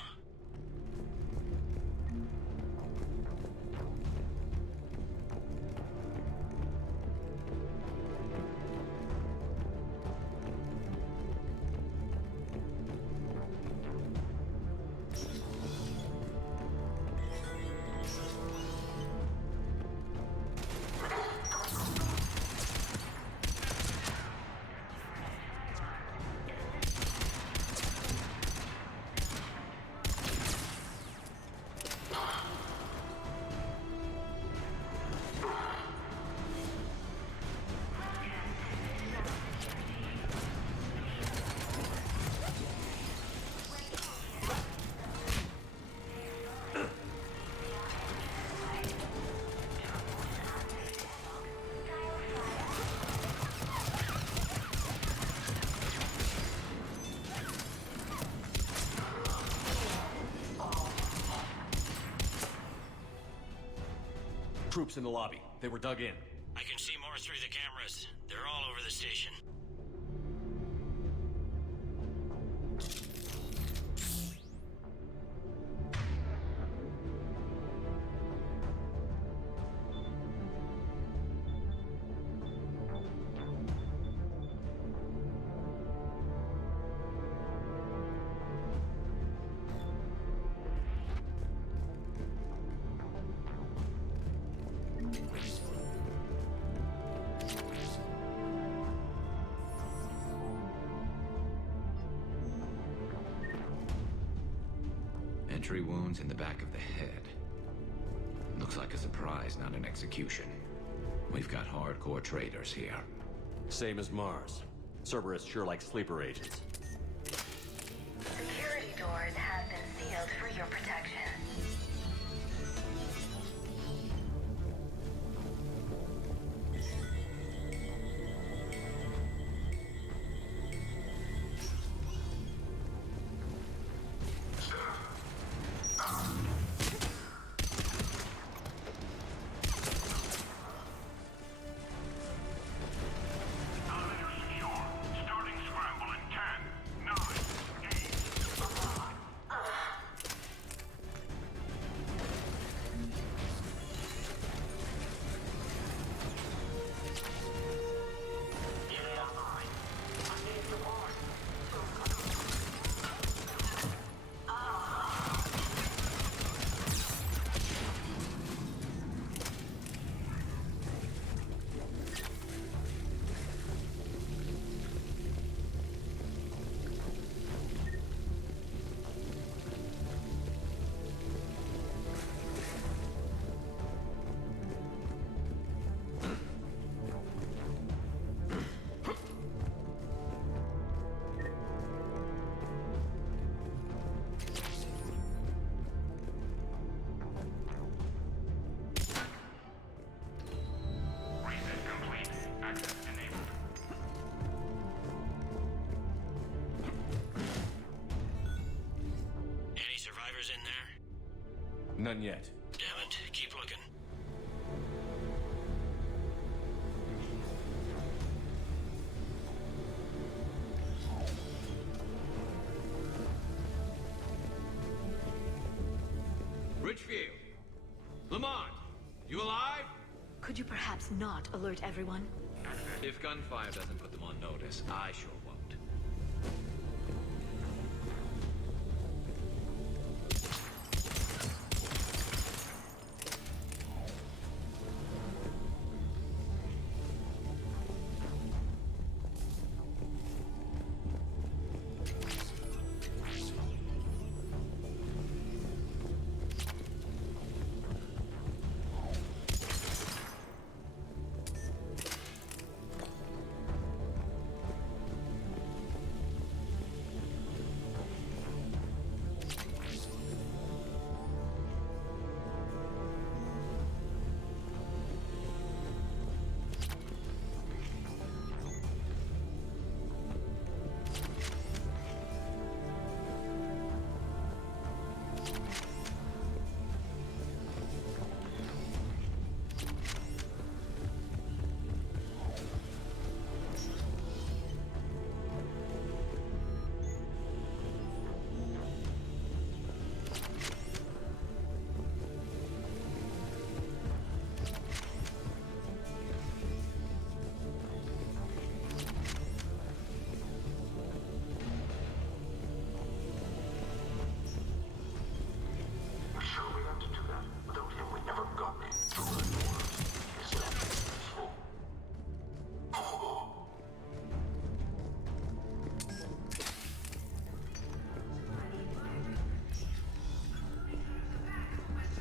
Troops in the lobby. They were dug in. I can see more through the cameras. They're all over the station. Entry wounds in the back of the head. Looks like a surprise, not an execution. We've got hardcore traitors here. Same as Mars. Cerberus sure likes sleeper agents. Security doors have been sealed for your protection. None yet. Damn it. Keep looking. Richfield! Lamont! You alive? Could you perhaps not alert everyone? If gunfire doesn't put them on notice, I sure won't.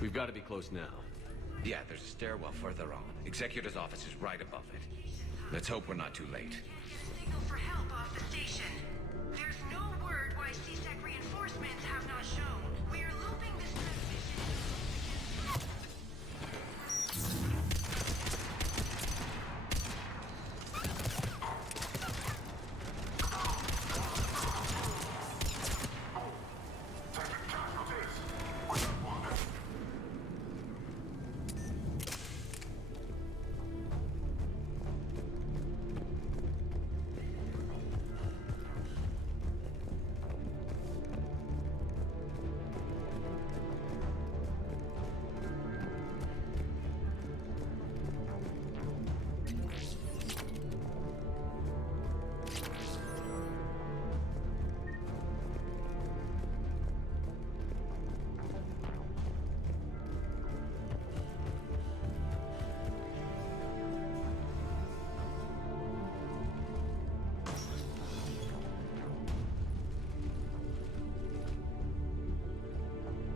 We've got to be close now. Yeah, there's a stairwell further on. Executor's office is right above it. Let's hope we're not too late. Signal for help off the station. There's no word why CSEC reinforcements have not shown. We're looping this transmission.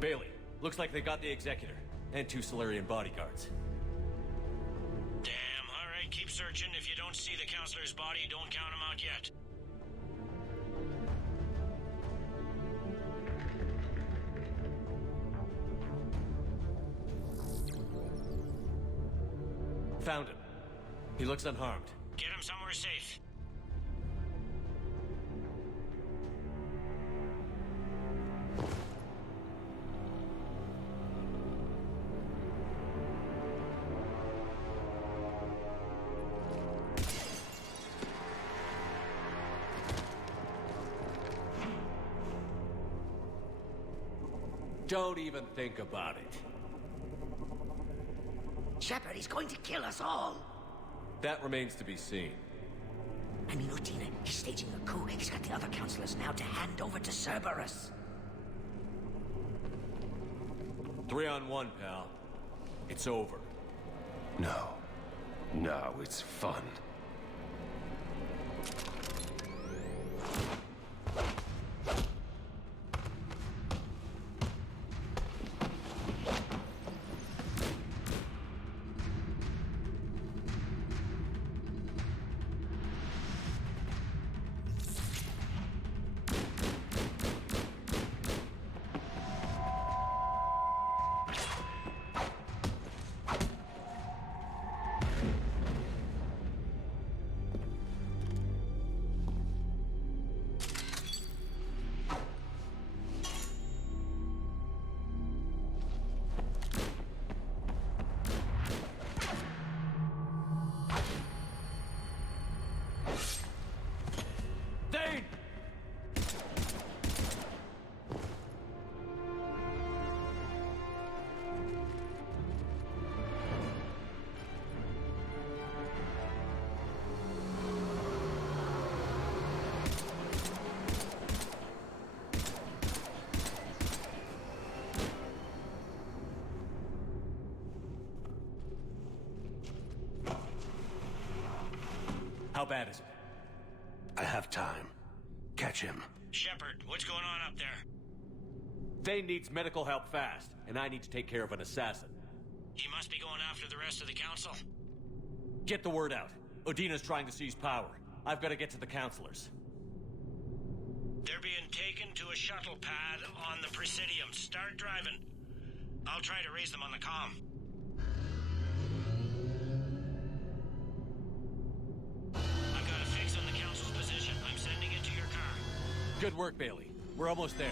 Bailey, looks like they got the Executor and 2 Solarian bodyguards. Damn, alright, keep searching. If you don't see the counselor's body, don't count him out yet. Found him. He looks unharmed. Get him somewhere safe. Don't even think about it. Shepard, he's going to kill us all. That remains to be seen. I mean, Utina, he's staging a coup. He's got the other counselors now to hand over to Cerberus. 3-on-1, pal. It's over. No. No, it's fun. How bad is it? I have time. Catch him. Shepard, what's going on up there? Thane needs medical help fast, and I need to take care of an assassin. He must be going after the rest of the council. Get the word out. Odina's trying to seize power. I've got to get to the councilors. They're being taken to a shuttle pad on the Presidium. Start driving. I'll try to raise them on the comm. I've got a fix on the council's position. I'm sending it to your car. Good work, Bailey. We're almost there.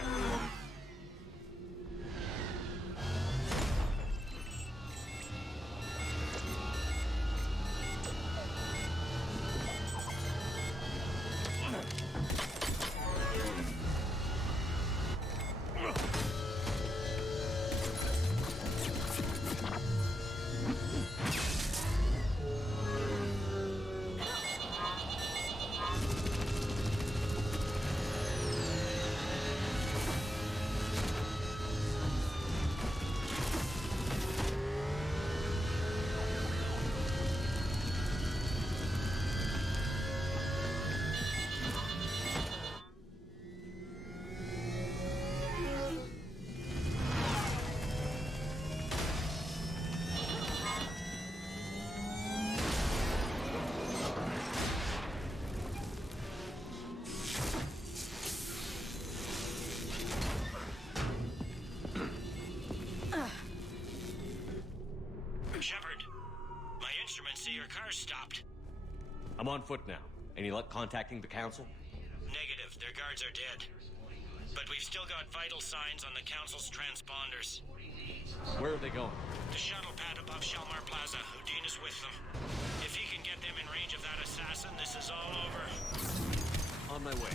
Shepard, my instruments say your car's stopped. I'm on foot now. Any luck contacting the council? Negative. Their guards are dead. But we've still got vital signs on the council's transponders. Where are they going? The shuttle pad above Shalmar Plaza. Udina's with them. If he can get them in range of that assassin, this is all over. On my way.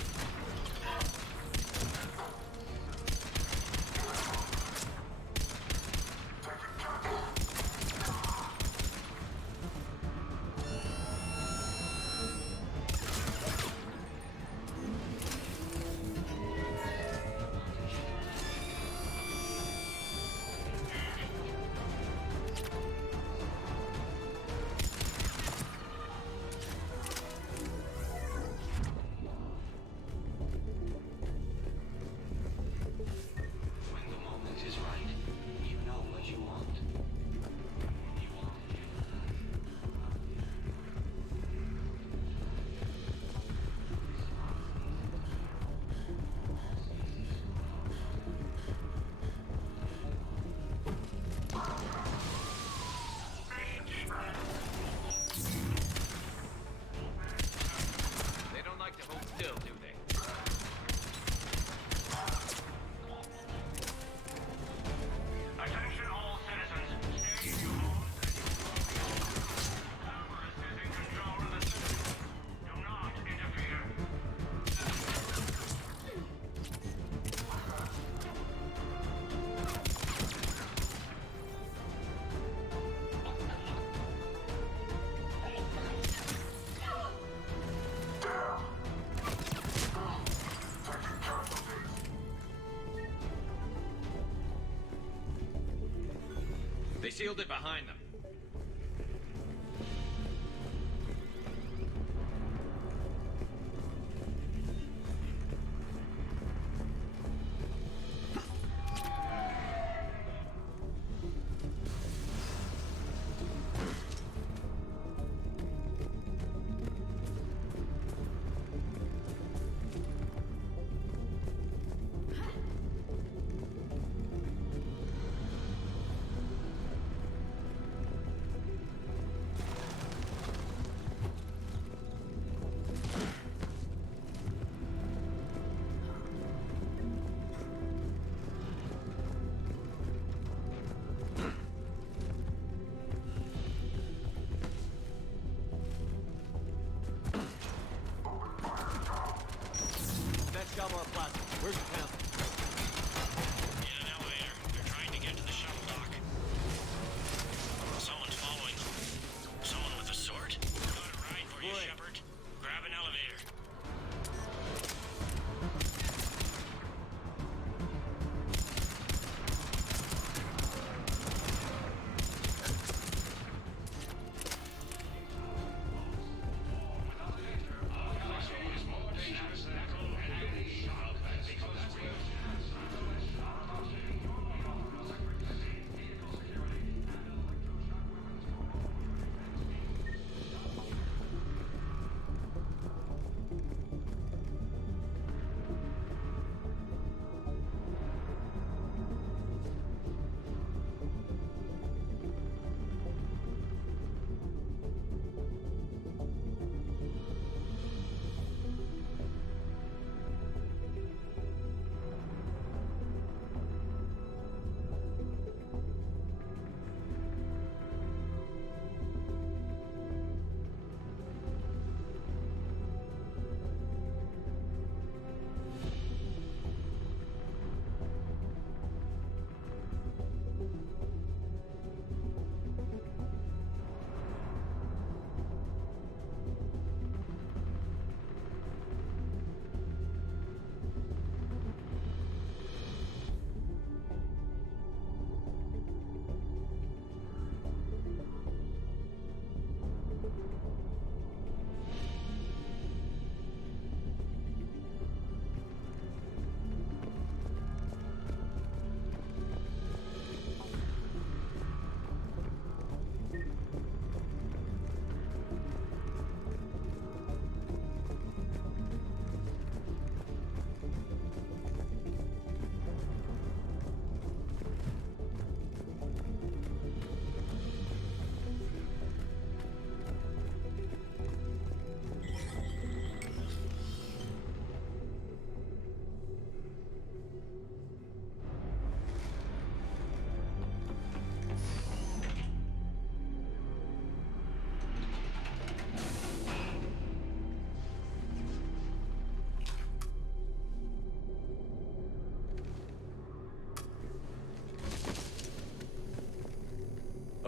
They sealed it behind them.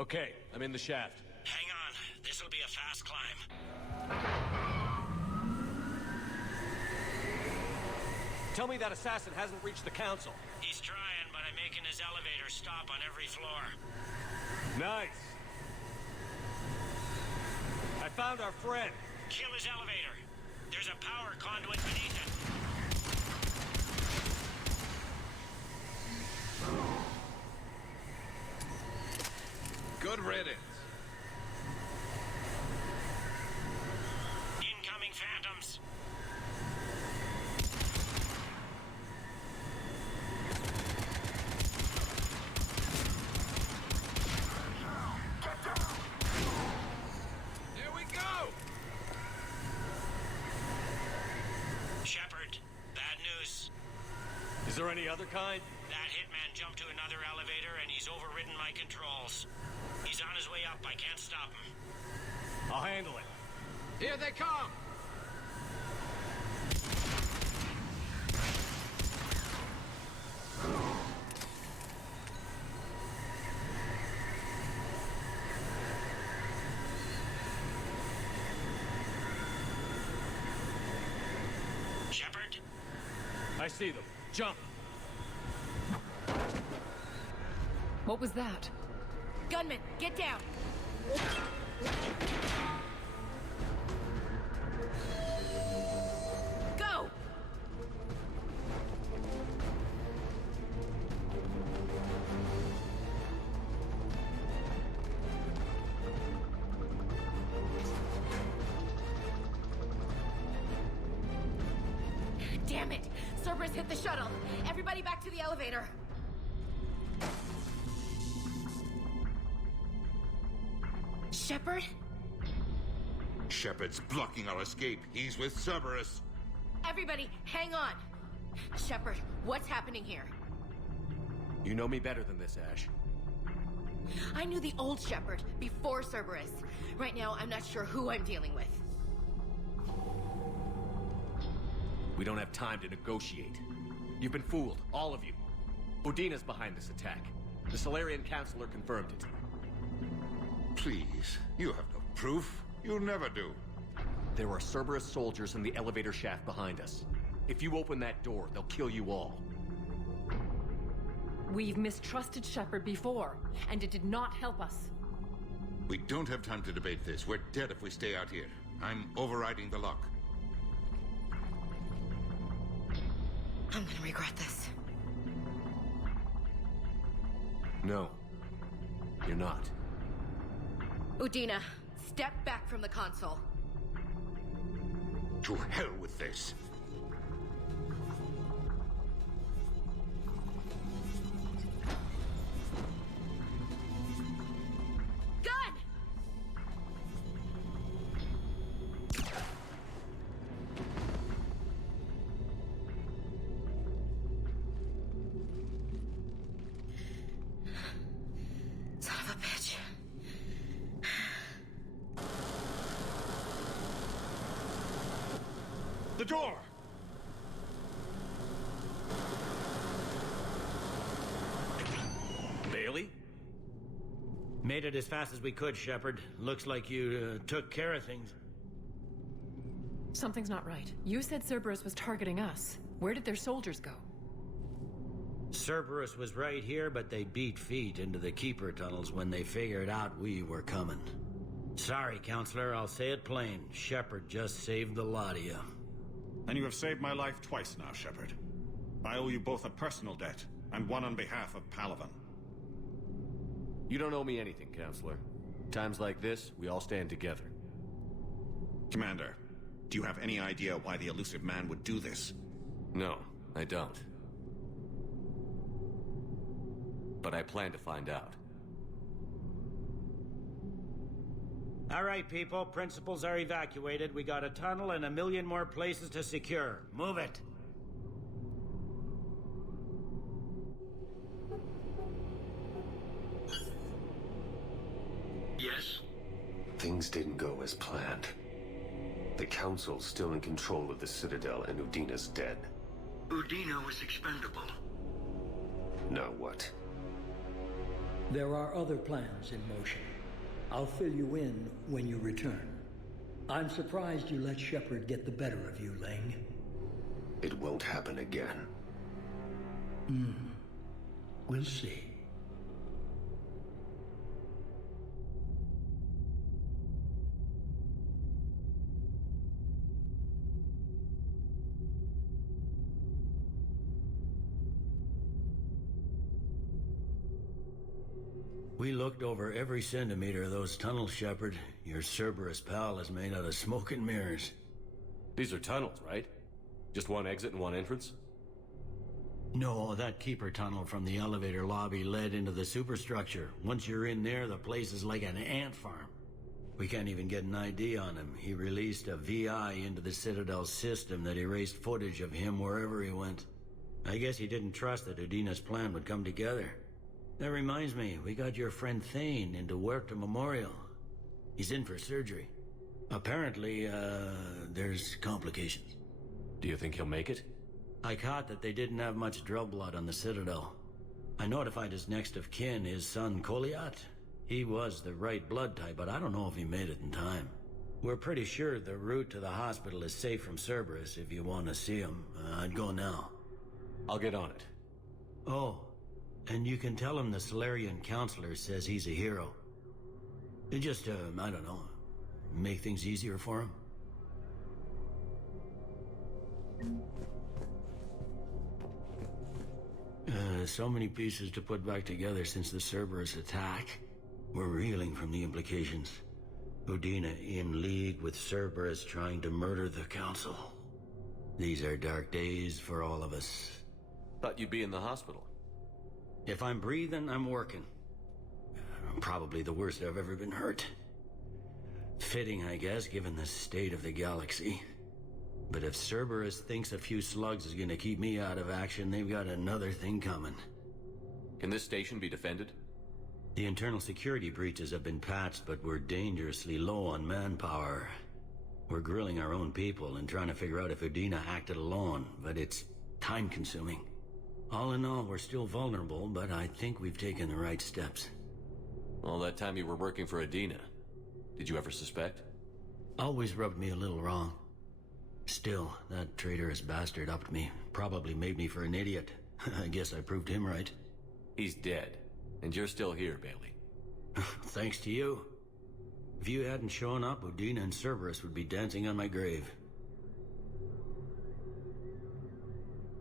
Okay, I'm in the shaft. Hang on. This'll be a fast climb. Tell me that assassin hasn't reached the council. He's trying, but I'm making his elevator stop on every floor. Nice. I found our friend. Kill his elevator. There's a power conduit beneath it. Good riddance. Incoming phantoms. There we go! Shepard, bad news. Is there any other kind? That hitman jumped to another elevator and he's overridden my controls. He's on his way up. I can't stop him. I'll handle it. Here they come! Shepard? I see them. Jump! What was that? Gunman, get down! Go! Damn it! Cerberus hit the shuttle! Everybody back to the elevator! Shepard? Shepard's blocking our escape. He's with Cerberus. Everybody, hang on! Shepard, what's happening here? You know me better than this, Ash. I knew the old Shepard before Cerberus. Right now, I'm not sure who I'm dealing with. We don't have time to negotiate. You've been fooled, all of you. Udina's behind this attack. The Solarian Councilor confirmed it. Please, you have no proof. You never do. There are Cerberus soldiers in the elevator shaft behind us. If you open that door, they'll kill you all. We've mistrusted Shepard before, and it did not help us. We don't have time to debate this. We're dead if we stay out here. I'm overriding the lock. I'm gonna regret this. No. You're not. Udina, step back from the console. To hell with this. Gun! Son of a bitch. The door! Bailey? Made it as fast as we could, Shepard. Looks like you took care of things. Something's not right. You said Cerberus was targeting us. Where did their soldiers go? Cerberus was right here, but they beat feet into the Keeper tunnels when they figured out we were coming. Sorry, Counselor, I'll say it plain. Shepard just saved the lot of you. And you have saved my life twice now, Shepard. I owe you both a personal debt, and one on behalf of Palaven. You don't owe me anything, Counselor. Times like this, we all stand together. Commander, do you have any idea why the elusive man would do this? No, I don't. But I plan to find out. All right, people. Principals are evacuated. We got a tunnel and 1 million more places to secure. Move it. Yes? Things didn't go as planned. The Council's still in control of the Citadel and Udina's dead. Udina was expendable. Now what? There are other plans in motion. I'll fill you in when you return. I'm surprised you let Shepard get the better of you, Ling. It won't happen again. We'll see. We looked over every centimeter of those tunnels, Shepard. Your Cerberus pal is made out of smoke and mirrors. These are tunnels, right? Just one exit and one entrance? No, that keeper tunnel from the elevator lobby led into the superstructure. Once you're in there, the place is like an ant farm. We can't even get an ID on him. He released a VI into the Citadel system that erased footage of him wherever he went. I guess he didn't trust that Udina's plan would come together. That reminds me, we got your friend Thane into Huerta Memorial. He's in for surgery. Apparently, there's complications. Do you think he'll make it? I caught that they didn't have much drill blood on the Citadel. I notified his next of kin, his son Koliat. He was the right blood type, but I don't know if he made it in time. We're pretty sure the route to the hospital is safe from Cerberus if you want to see him. I'd go now. I'll get on it. Oh, and you can tell him the Solarian counselor says he's a hero. It just, I don't know, make things easier for him. So many pieces to put back together since the Cerberus attack. We're reeling from the implications. Udina in league with Cerberus trying to murder the Council. These are dark days for all of us. Thought you'd be in the hospital. If I'm breathing, I'm working. Probably the worst I've ever been hurt. Fitting, I guess, given the state of the galaxy. But if Cerberus thinks a few slugs is gonna keep me out of action, they've got another thing coming. Can this station be defended? The internal security breaches have been patched, but we're dangerously low on manpower. We're grilling our own people and trying to figure out if Udina acted alone, but it's time-consuming. All in all, we're still vulnerable, but I think we've taken the right steps. All that time you were working for Udina, did you ever suspect? Always rubbed me a little wrong. Still, that traitorous bastard upped me. Probably made me for an idiot. I guess I proved him right. He's dead, and you're still here, Bailey. Thanks to you. If you hadn't shown up, Udina and Cerberus would be dancing on my grave.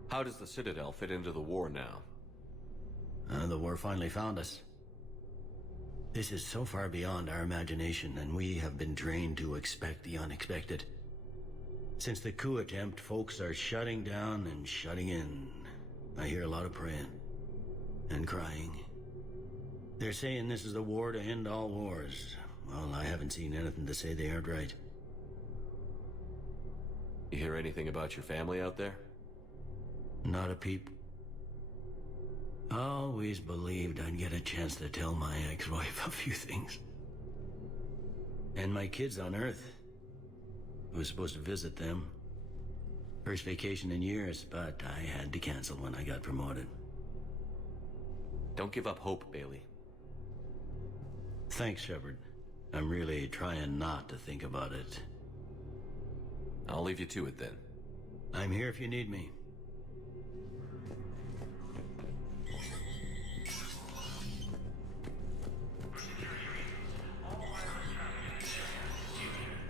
How does the Citadel fit into the war now? The war finally found us. This is so far beyond our imagination, and we have been trained to expect the unexpected. Since the coup attempt, folks are shutting down and shutting in. I hear a lot of praying. And crying. They're saying this is the war to end all wars. Well, I haven't seen anything to say they aren't right. You hear anything about your family out there? Not a peep. Always believed I'd get a chance to tell my ex-wife a few things. And my kids on Earth. I was supposed to visit them. First vacation in years, but I had to cancel when I got promoted. Don't give up hope, Bailey. Thanks, Shepard. I'm really trying not to think about it. I'll leave you to it then. I'm here if you need me.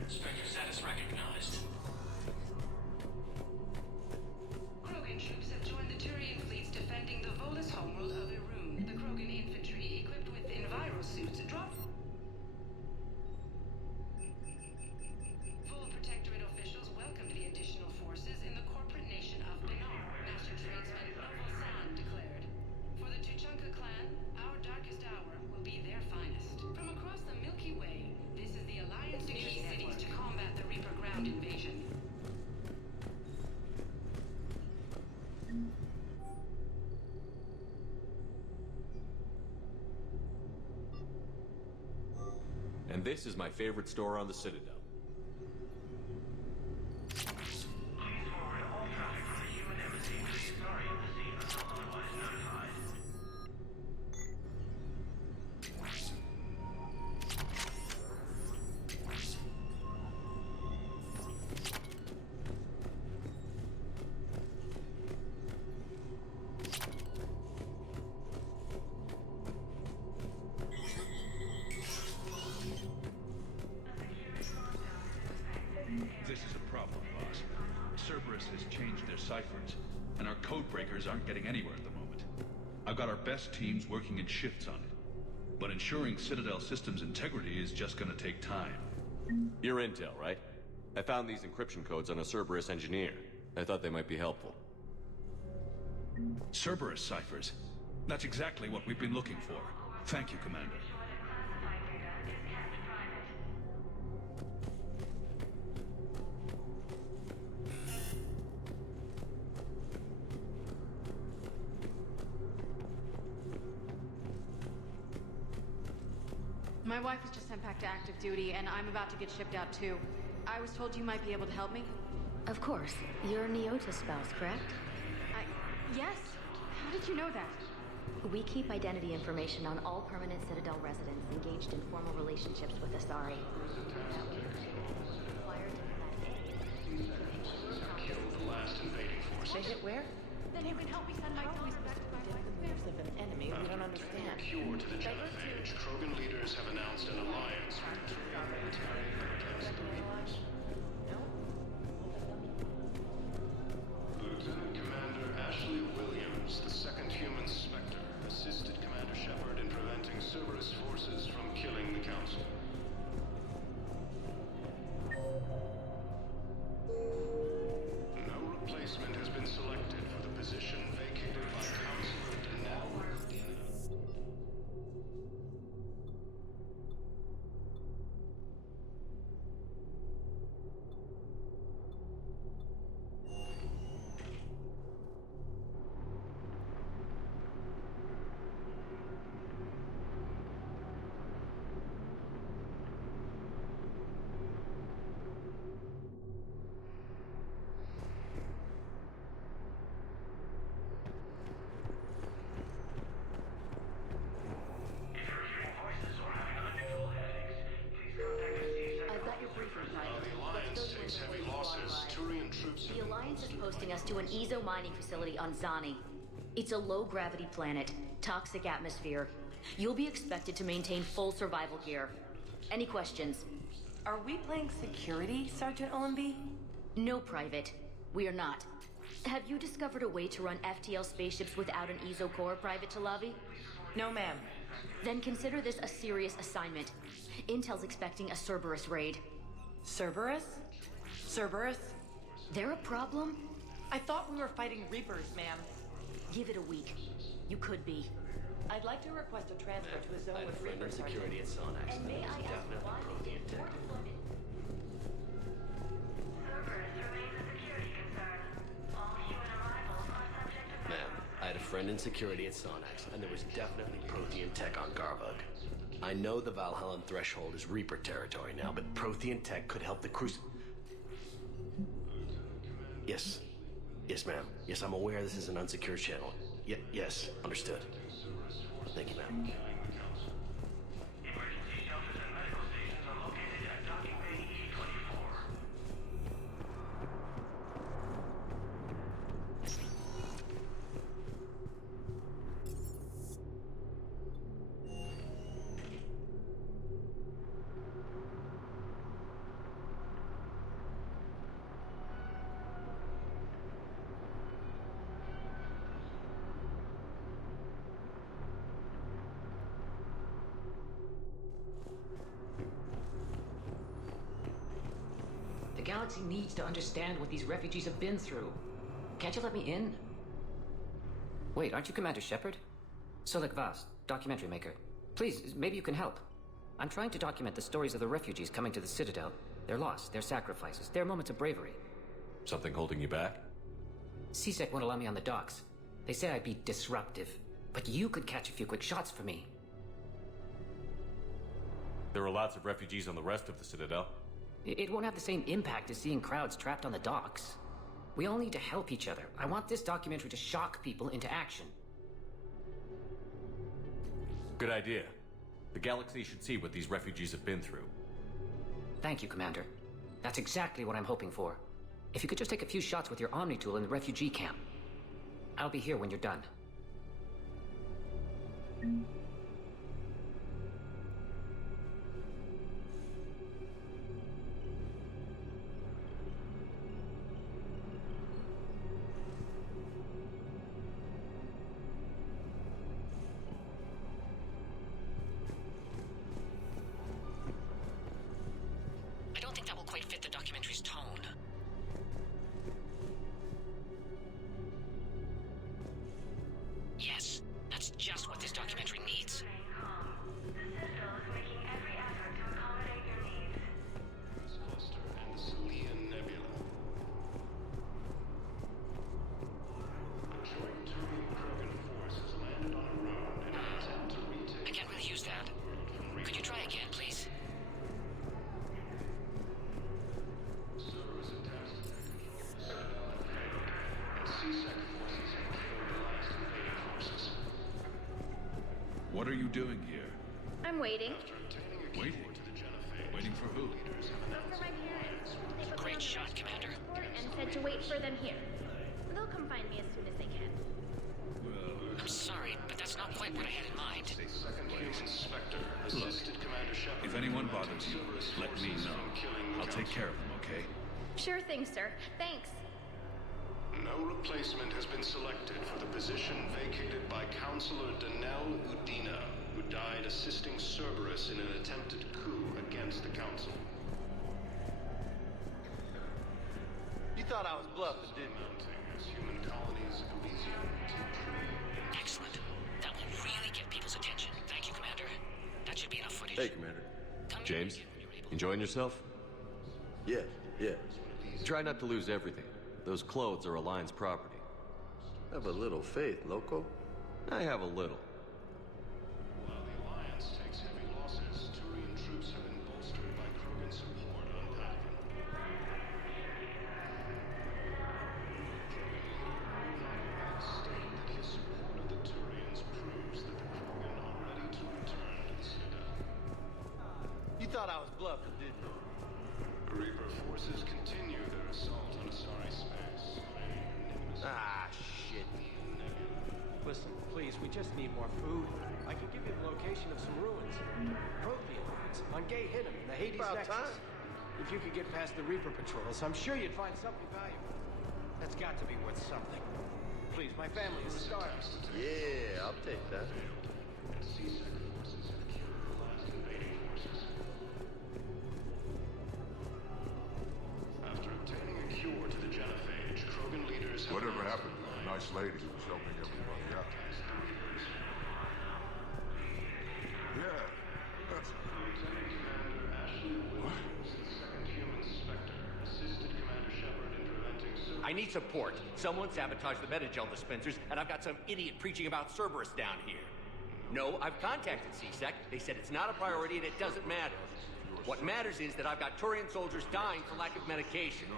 Spectre status recognized. Krogan troops have joined the Turian fleets defending the Volus homeworld of Irun. The Krogan infantry, equipped with enviro suits, dropped. Full Protectorate officials welcomed the additional forces in the corporate nation of Benar, Master Tradesman Novosan declared. For the Tuchanka clan, our darkest hour will be their finest. From across the Milky Way, this is the Alliance to key cities to combat the Reaper ground invasion. And this is my favorite store on the Citadel. ciphers, and our code breakers aren't getting anywhere at the moment. I've got our best teams working in shifts on it, but ensuring Citadel systems integrity is just gonna take time. You're intel, right? I found these encryption codes on a Cerberus engineer. I thought they might be helpful. Cerberus ciphers. That's exactly what we've been looking for. Thank you, Commander. My wife was just sent back to active duty, and I'm about to get shipped out too. I was told you might be able to help me. Of course. You're Neota's spouse, correct? Yes. How did you know that? We keep identity information on all permanent Citadel residents engaged in formal relationships with Asari. Killed the last invading force. They hit where? Then you can help me send my toys back to my wife. The moves of an enemy. We don't understand. Cure to the genophage, Krogan leaders have announced an alliance with the Turian military against the Reapers. Lieutenant Commander Ashley Williams, the second human Spectre, assisted Commander Shepard in preventing Cerberus forces from killing the Council. No replacement has been selected for the position vacated by Councilor Denell Medina. I've got your briefing, Private. The Alliance takes heavy losses. Turian troops have The Alliance is posting us to an Ezo mining facility on Zani. It's a low-gravity planet, toxic atmosphere. You'll be expected to maintain full survival gear. Any questions? Are we playing security, Sergeant Olenby? No, Private. We are not. Have you discovered a way to run FTL spaceships without an Ezo core, Private Talavi? No, ma'am. Then consider this a serious assignment. Intel's expecting a Cerberus raid. Cerberus? Cerberus? They're a problem? I thought we were fighting Reapers, ma'am. Give it a week. You could be. I'd like to request a transfer to a zone with Reapers, security at Sonax. And may I ask Definitely why Prothean tech. Cerberus remains a security concern. All human arrivals are subject to Ma'am, I had a friend in security at Sonax, and there was definitely Prothean tech on Garbug. I know the Valhallan threshold is Reaper territory now, but Prothean tech could help the Cruci... Yes. Yes, ma'am. Yes, I'm aware this is an unsecured channel. Yes, understood. Thank you, ma'am. Emergency shelters and medical stations are located at docking bay E24. The galaxy needs to understand what these refugees have been through. Can't you let me in? Wait, aren't you Commander Shepard? Solik Vast, documentary maker. Please, maybe you can help. I'm trying to document the stories of the refugees coming to the Citadel. Their loss, their sacrifices, their moments of bravery. Something holding you back? CSEC won't allow me on the docks. They say I'd be disruptive. But you could catch a few quick shots for me. There are lots of refugees on the rest of the Citadel. It won't have the same impact as seeing crowds trapped on the docks. We all need to help each other. I want this documentary to shock people into action. Good idea. The galaxy should see what these refugees have been through. Thank you, Commander. That's exactly what I'm hoping for. If you could just take a few shots with your Omni tool in the refugee camp. I'll be here when you're done. are you doing here? I'm waiting. Waiting? Waiting for who? For my parents. They put me on the shot, Commander. report and said to wait for them here. They'll come find me as soon as they can. I'm sorry, but that's not quite what I had in mind. Second human Spectre assisted Commander Shepard. If anyone bothers you, let me know. I'll take care of them, okay? Sure thing, sir. Thanks. No replacement has been selected for the position vacated by Counselor Danelle Udina, who died assisting Cerberus in an attempted coup against the Council. You thought I was bluffing, didn't you? As human colonies Elysium Excellent. That will really get people's attention. Thank you, Commander. That should be enough footage. Hey, Commander. James, enjoying yourself? Yeah. Try not to lose everything. Those clothes are Alliance property. Have a little faith, loco. I have a little. While the Alliance takes heavy losses, Turian troops have been bolstered by Krogan support on Patagon. State that his support of the Turians proves that the Krogan are ready to return to the Citadel. You thought I was bluffing, didn't you? Reaper forces continue their assault on Asari space. Ah, shit. Listen, please, we just need more food. I can give you the location of some ruins. Prothean ruins on Gay Hinnom in the Hades About Nexus. time. If you could get past the Reaper patrols, I'm sure you'd find something valuable. That's got to be worth something. Please, my family is starving. Yeah, I'll take that. After obtaining a cure to the genophage, Krogan leaders have... Whatever happened to the nice lady who was helping everybody out? Yeah, that's... I need support. Someone sabotaged the Metagel dispensers, and I've got some idiot preaching about Cerberus down here. No, I've contacted CSEC. They said it's not a priority and it doesn't matter. What matters is that I've got Turian soldiers dying for lack of medication.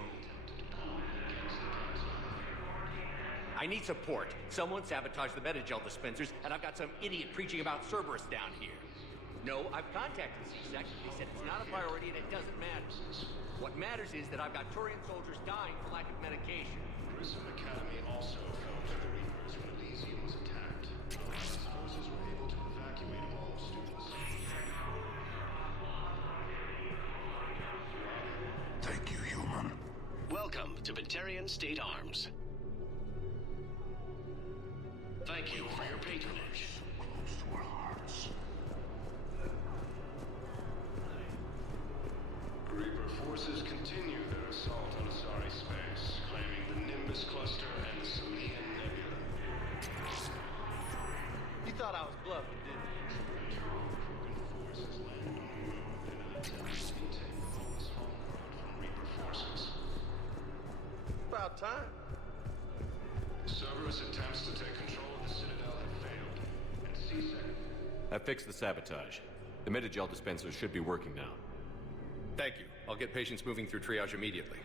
I need support. Someone sabotaged the Metagel dispensers, and I've got some idiot preaching about Cerberus down here. No, I've contacted CSEC. They said it's not a priority and it doesn't matter. What matters is that I've got Turian soldiers dying for lack of medication. Grissom Academy also fell to the Reapers when Elysium was attacked. Alliance forces were able to evacuate all students. Thank you, human. Welcome to Batarian State Arms. Thank you for your patronage. Close to our hearts. Reaper forces continue their assault on Asari space, claiming the Nimbus cluster and the Salian Nebula. You thought I was bluffing, didn't you? Krogan forces landed on the moon in an attempt to intake the bonus homeworld from Reaper forces. About time. Cerberus attempts to take control of the Citadel have failed, and CSEC... I fixed the sabotage. The Metagel dispensers should be working now. Thank you. I'll get patients moving through triage immediately.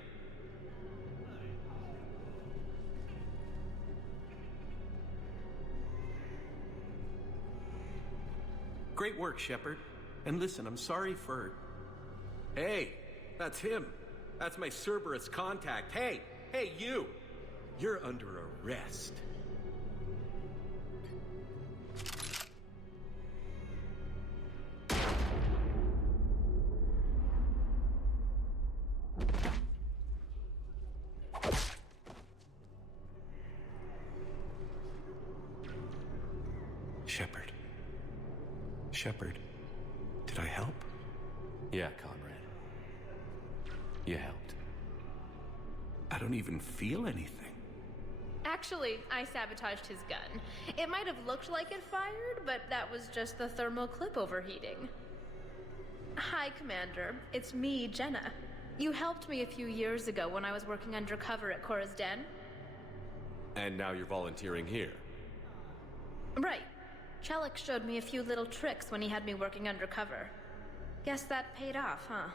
Great work, Shepard. And listen, I'm sorry for... Hey, that's him. That's my Cerberus contact. Hey, you! You're under arrest. Shepard, did I help? Yeah, comrade. You helped. I don't even feel anything. Actually, I sabotaged his gun. It might have looked like it fired, but that was just the thermal clip overheating. Hi, Commander. It's me, Jenna. You helped me a few years ago when I was working undercover at Cora's Den. And now you're volunteering here. Right. Chelik showed me a few little tricks when he had me working undercover. Guess that paid off, huh?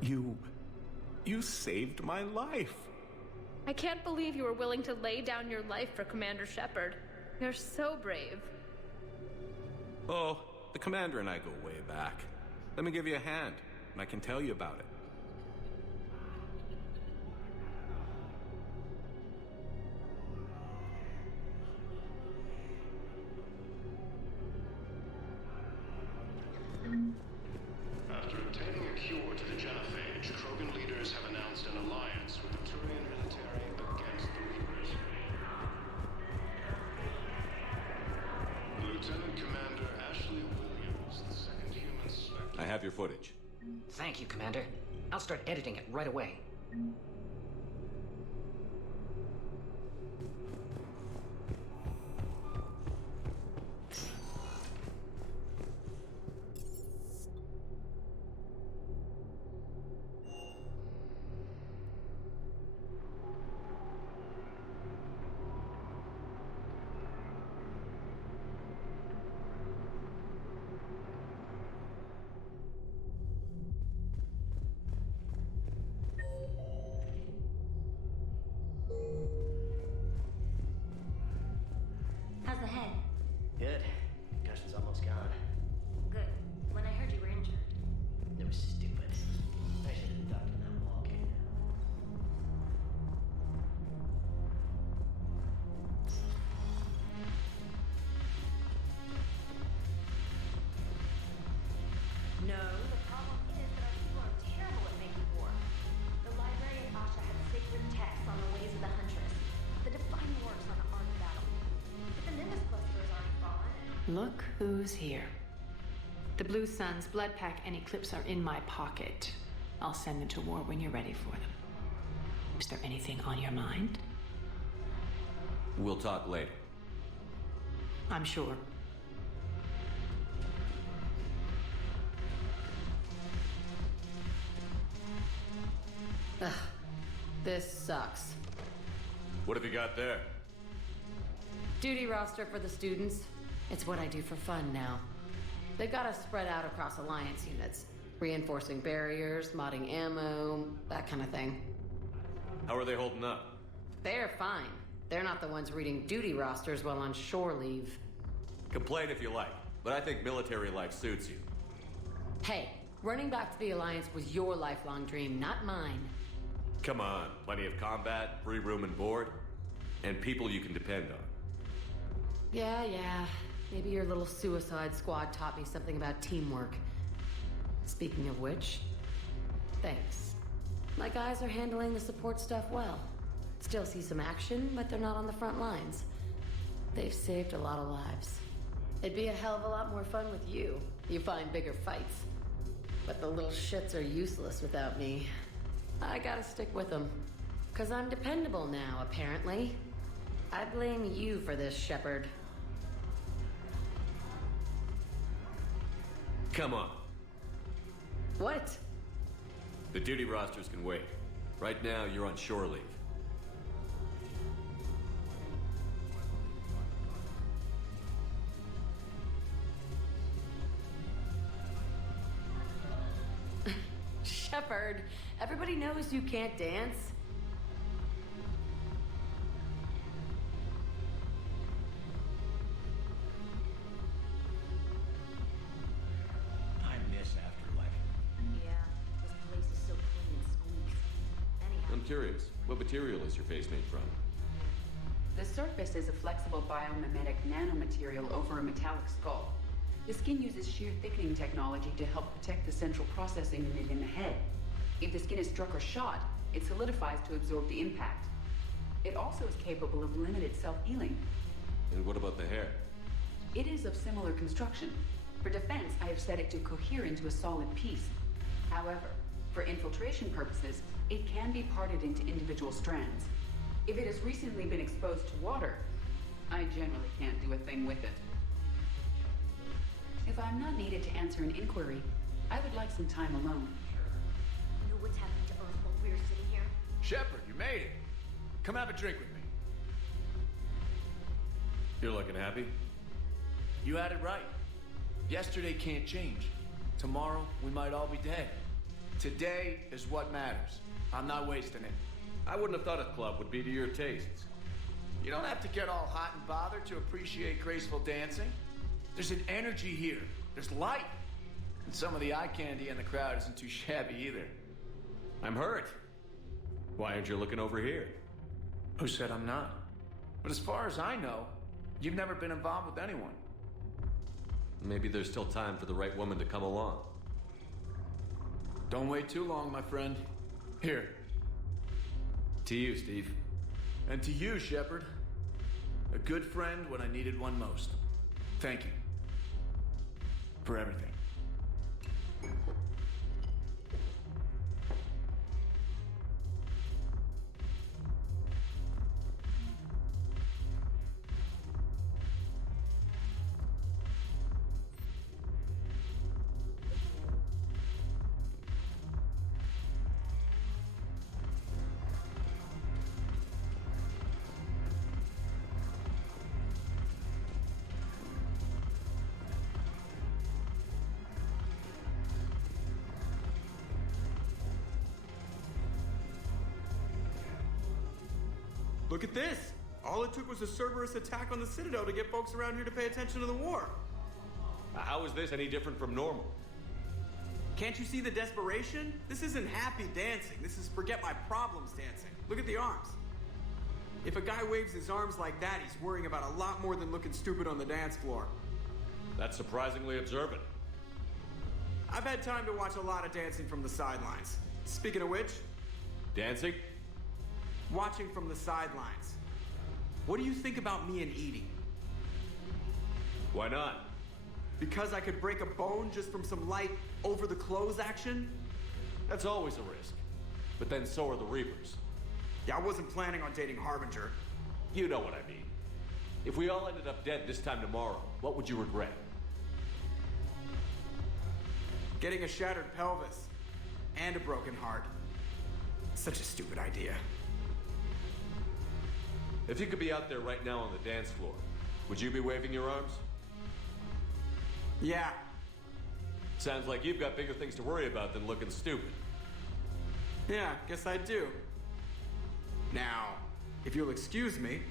You saved my life. I can't believe you were willing to lay down your life for Commander Shepard. You're so brave. Oh, the commander and I go way back. Let me give you a hand, and I can tell you about it. After obtaining a cure to the genophage, Krogan leaders have announced an alliance with the Turian military against the Reapers. Lieutenant Commander Ashley Williams, the second human Spectre. I have your footage. Thank you, Commander. I'll start editing it right away. How's the head? Good. Concussion's almost gone. Good. When I heard you were injured. It was stupid. I should have ducked when that wall came down. No, the problem is that our people are terrible at making war. The librarian Asha had sacred texts on the ways of the Huntress, the defining works on the art of battle. But the Nimbus cluster has already fallen. Look who's here. The Blue Suns, Blood Pack, and Eclipse are in my pocket. I'll send them to war when you're ready for them. Is there anything on your mind? We'll talk later. I'm sure. Ugh, this sucks. What have you got there? Duty roster for the students. It's what I do for fun now. They've got us spread out across Alliance units. Reinforcing barriers, modding ammo, that kind of thing. How are they holding up? They're fine. They're not the ones reading duty rosters while on shore leave. Complain if you like, but I think military life suits you. Hey, running back to the Alliance was your lifelong dream, not mine. Come on, plenty of combat, free room and board, and people you can depend on. Yeah. Maybe your little suicide squad taught me something about teamwork. Speaking of which, thanks. My guys are handling the support stuff well. Still see some action, but they're not on the front lines. They've saved a lot of lives. It'd be a hell of a lot more fun with you. You find bigger fights. But the little shits are useless without me. I gotta stick with them. 'Cause I'm dependable now, apparently. I blame you for this, Shepard. Come on. What? The duty rosters can wait. Right now, you're on shore leave. Shepard, everybody knows you can't dance. I miss Afterlife. Yeah, this place is so clean and squeaks. Anyhow, I'm curious, what material is your face made from? The surface is a flexible biomimetic nanomaterial over a metallic skull. The skin uses shear thickening technology to help protect the central processing unit in the head. If the skin is struck or shot, it solidifies to absorb the impact. It also is capable of limited self-healing. And what about the hair? It is of similar construction. For defense, I have set it to cohere into a solid piece. However, for infiltration purposes, it can be parted into individual strands. If it has recently been exposed to water, I generally can't do a thing with it. If I'm not needed to answer an inquiry, I would like some time alone. you know what's happening to Earth while we're sitting here? Shepard, you made it. Come have a drink with me. You're looking happy? You had it right. Yesterday can't change. Tomorrow, we might all be dead. Today is what matters. I'm not wasting it. I wouldn't have thought a club would be to your tastes. You don't have to get all hot and bothered to appreciate graceful dancing. There's an energy here. There's light. And some of the eye candy in the crowd isn't too shabby either. I'm hurt. Why aren't you looking over here? Who said I'm not? But as far as I know, you've never been involved with anyone. Maybe there's still time for the right woman to come along. Don't wait too long, my friend. Here. To you, Steve. And to you, Shepard. A good friend when I needed one most. Thank you. For everything. Look at this! All it took was a Cerberus attack on the Citadel to get folks around here to pay attention to the war. How is this any different from normal? Can't you see the desperation? This isn't happy dancing. This is forget my problems dancing. Look at the arms. If a guy waves his arms like that, he's worrying about a lot more than looking stupid on the dance floor. That's surprisingly observant. I've had time to watch a lot of dancing from the sidelines. Speaking of which... Dancing? Watching from the sidelines. What do you think about me and Edie? Why not? Because I could break a bone just from some light over-the-clothes action? That's always a risk. But then so are the Reapers. Yeah, I wasn't planning on dating Harbinger. You know what I mean. If we all ended up dead this time tomorrow, what would you regret? Getting a shattered pelvis. And a broken heart. Such a stupid idea. If you could be out there right now on the dance floor, would you be waving your arms? Yeah. Sounds like you've got bigger things to worry about than looking stupid. Yeah, guess I do. Now, if you'll excuse me...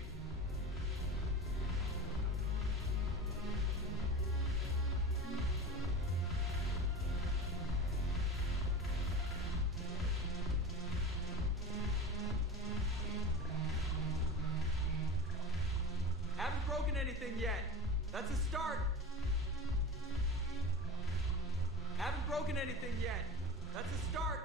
Haven't broken anything yet. That's a start. Haven't broken anything yet. That's a start.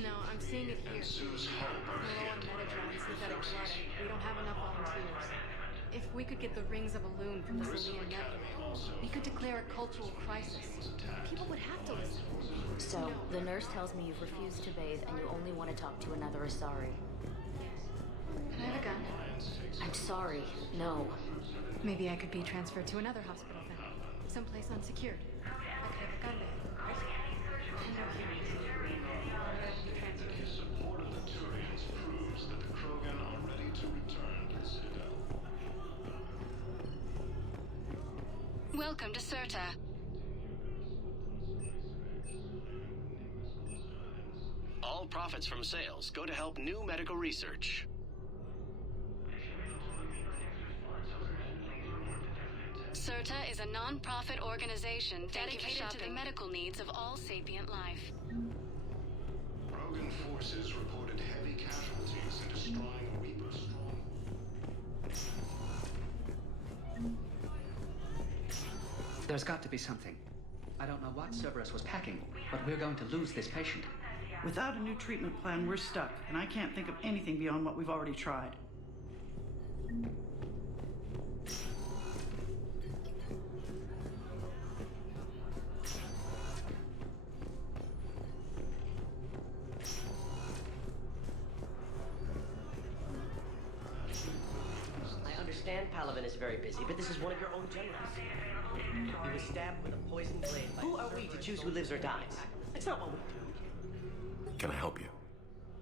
No, I'm seeing it here. We're low on Metadron and synthetic blood, and we don't have enough volunteers. If we could get the rings of Elune from the Selenium Nebula, we could declare a cultural crisis. People would have to listen. So, the nurse tells me you've refused to bathe and you only want to talk to another Asari. Can I have a gun? I'm sorry, no. Maybe I could be transferred to another hospital then. Someplace unsecured. I could have a gun there. Support of the Turians proves that the Krogan are ready to return to the Citadel. Welcome to Serta. All profits from sales go to help new medical research. Serta is a non-profit organization dedicated to the medical needs of all sapient life. Krogan forces reported heavy casualties in destroying a Reaper stronghold. There's got to be something. I don't know what Cerberus was packing, but we're going to lose this patient. Without a new treatment plan, we're stuck, and I can't think of anything beyond what we've already tried. Sullivan is very busy, but this is one of your own generals. He was stabbed with a poisoned blade. Who are we to choose who lives or dies? That's not what we do. Can I help you?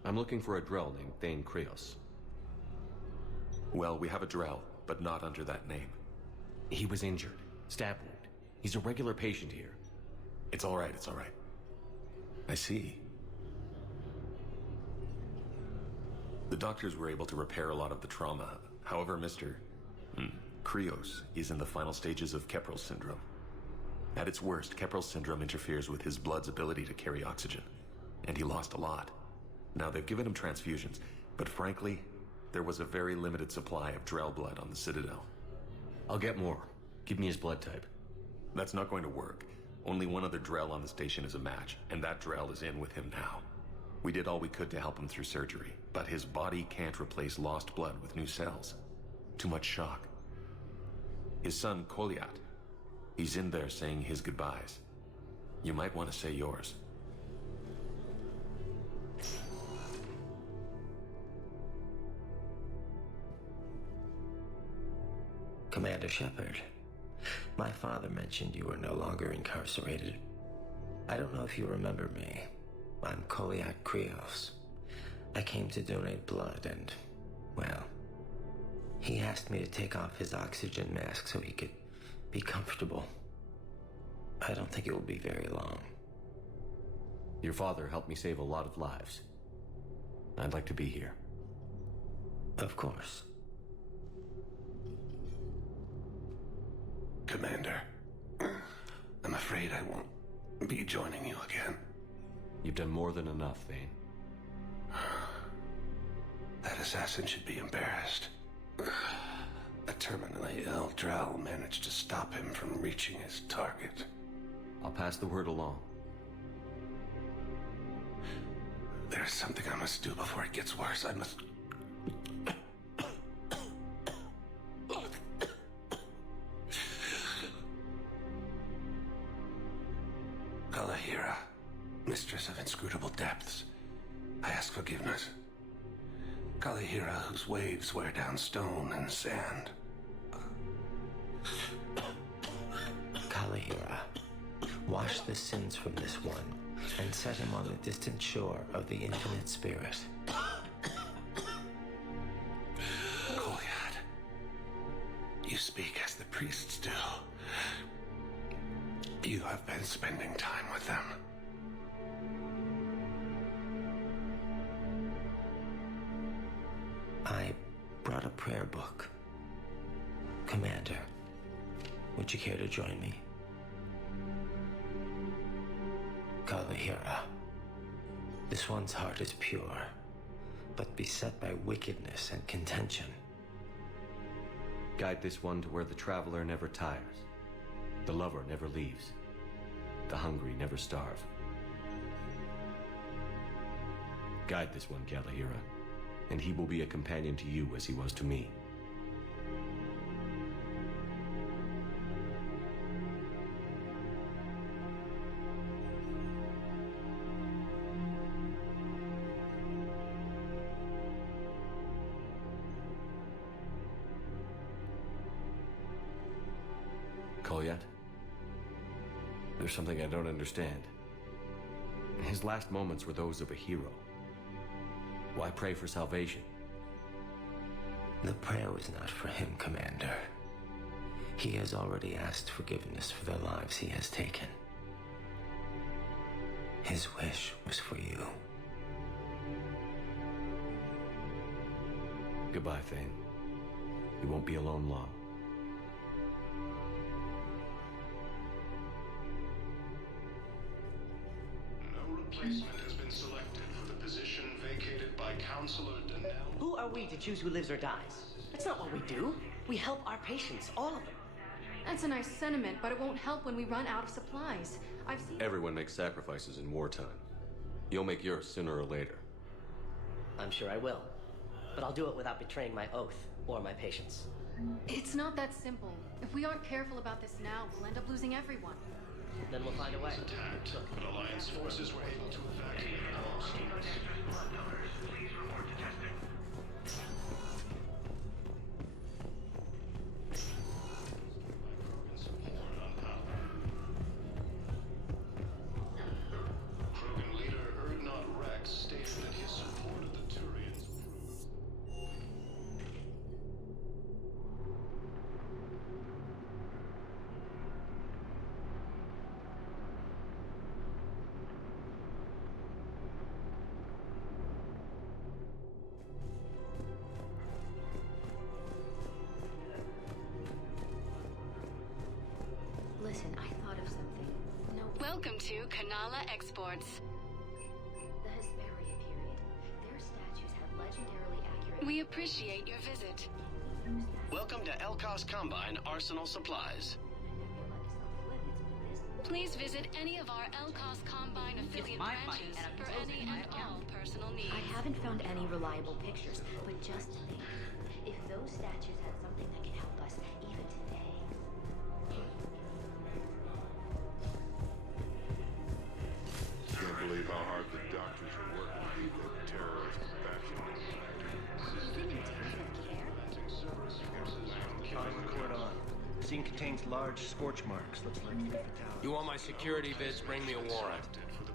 I'm looking for a Drell named Thane Krios. Well, we have a Drell, but not under that name. He was injured. Stab wound. He's a regular patient here. It's all right, it's all right. I see. The doctors were able to repair a lot of the trauma. However, Mr. Krios is in the final stages of Keprel's syndrome. At its worst, Keprel's syndrome interferes with his blood's ability to carry oxygen, and he lost a lot. Now, they've given him transfusions, but frankly, there was a very limited supply of Drell blood on the Citadel. I'll get more. Give me his blood type. That's not going to work. Only one other Drell on the station is a match, and that Drell is in with him now. We did all we could to help him through surgery, but his body can't replace lost blood with new cells. Too much shock. His son, Kolyat, he's in there saying his goodbyes. You might want to say yours. Commander Shepard, my father mentioned you were no longer incarcerated. I don't know if you remember me. I'm Kolyat Krios. I came to donate blood and, well, he asked me to take off his oxygen mask so he could be comfortable. I don't think it will be very long. Your father helped me save a lot of lives. I'd like to be here. Of course. Commander, I'm afraid I won't be joining you again. You've done more than enough, Thane. That assassin should be embarrassed. A terminally ill Drell managed to stop him from reaching his target. I'll pass the word along. There's something I must do before it gets worse. I must... Kalahira, mistress of inscrutable depths, I ask forgiveness. Kalahira, whose waves wear down stone and sand. Kalahira, wash the sins from this one and set him on the distant shore of the infinite spirit. Kolyat, you speak as the priests do. You have been spending time with them. I brought a prayer book. Commander, would you care to join me? Kalahira, this one's heart is pure, but beset by wickedness and contention. Guide this one to where the traveler never tires. The lover never leaves. The hungry never starve. Guide this one, Kalahira, and he will be a companion to you as he was to me. Kolyat? There's something I don't understand. His last moments were those of a hero. Why pray for salvation? The prayer was not for him, Commander. He has already asked forgiveness for the lives he has taken. His wish was for you. Goodbye, Thane. You won't be alone long. Replacement has been selected for the position vacated by Counselor Donnell. Who are we to choose who lives or dies? That's not what we do. We help our patients, all of them. That's a nice sentiment, but it won't help when we run out of supplies. I've seen... Everyone makes sacrifices in wartime. You'll make yours sooner or later. I'm sure I will. But I'll do it without betraying my oath or my patients. It's not that simple. If we aren't careful about this now, we'll end up losing everyone. Then we'll find a way. Attacked, but Alliance forces were able to evacuate all students. Kanala Exports. The Hesperia period. Their statues have legendarily accurate... We appreciate your visit. Welcome to Elkos Combine Arsenal Supplies. Please visit any of our Elkos Combine affiliate branches for any and all personal needs. I haven't found any reliable pictures, but just think, if those statues had something that could help us even today. Can't believe how hard the doctors are working to beat the terrorist faction. Counting record on. Scene contains large scorch marks. Looks like fatality. You want my security bids? Bring me a warrant.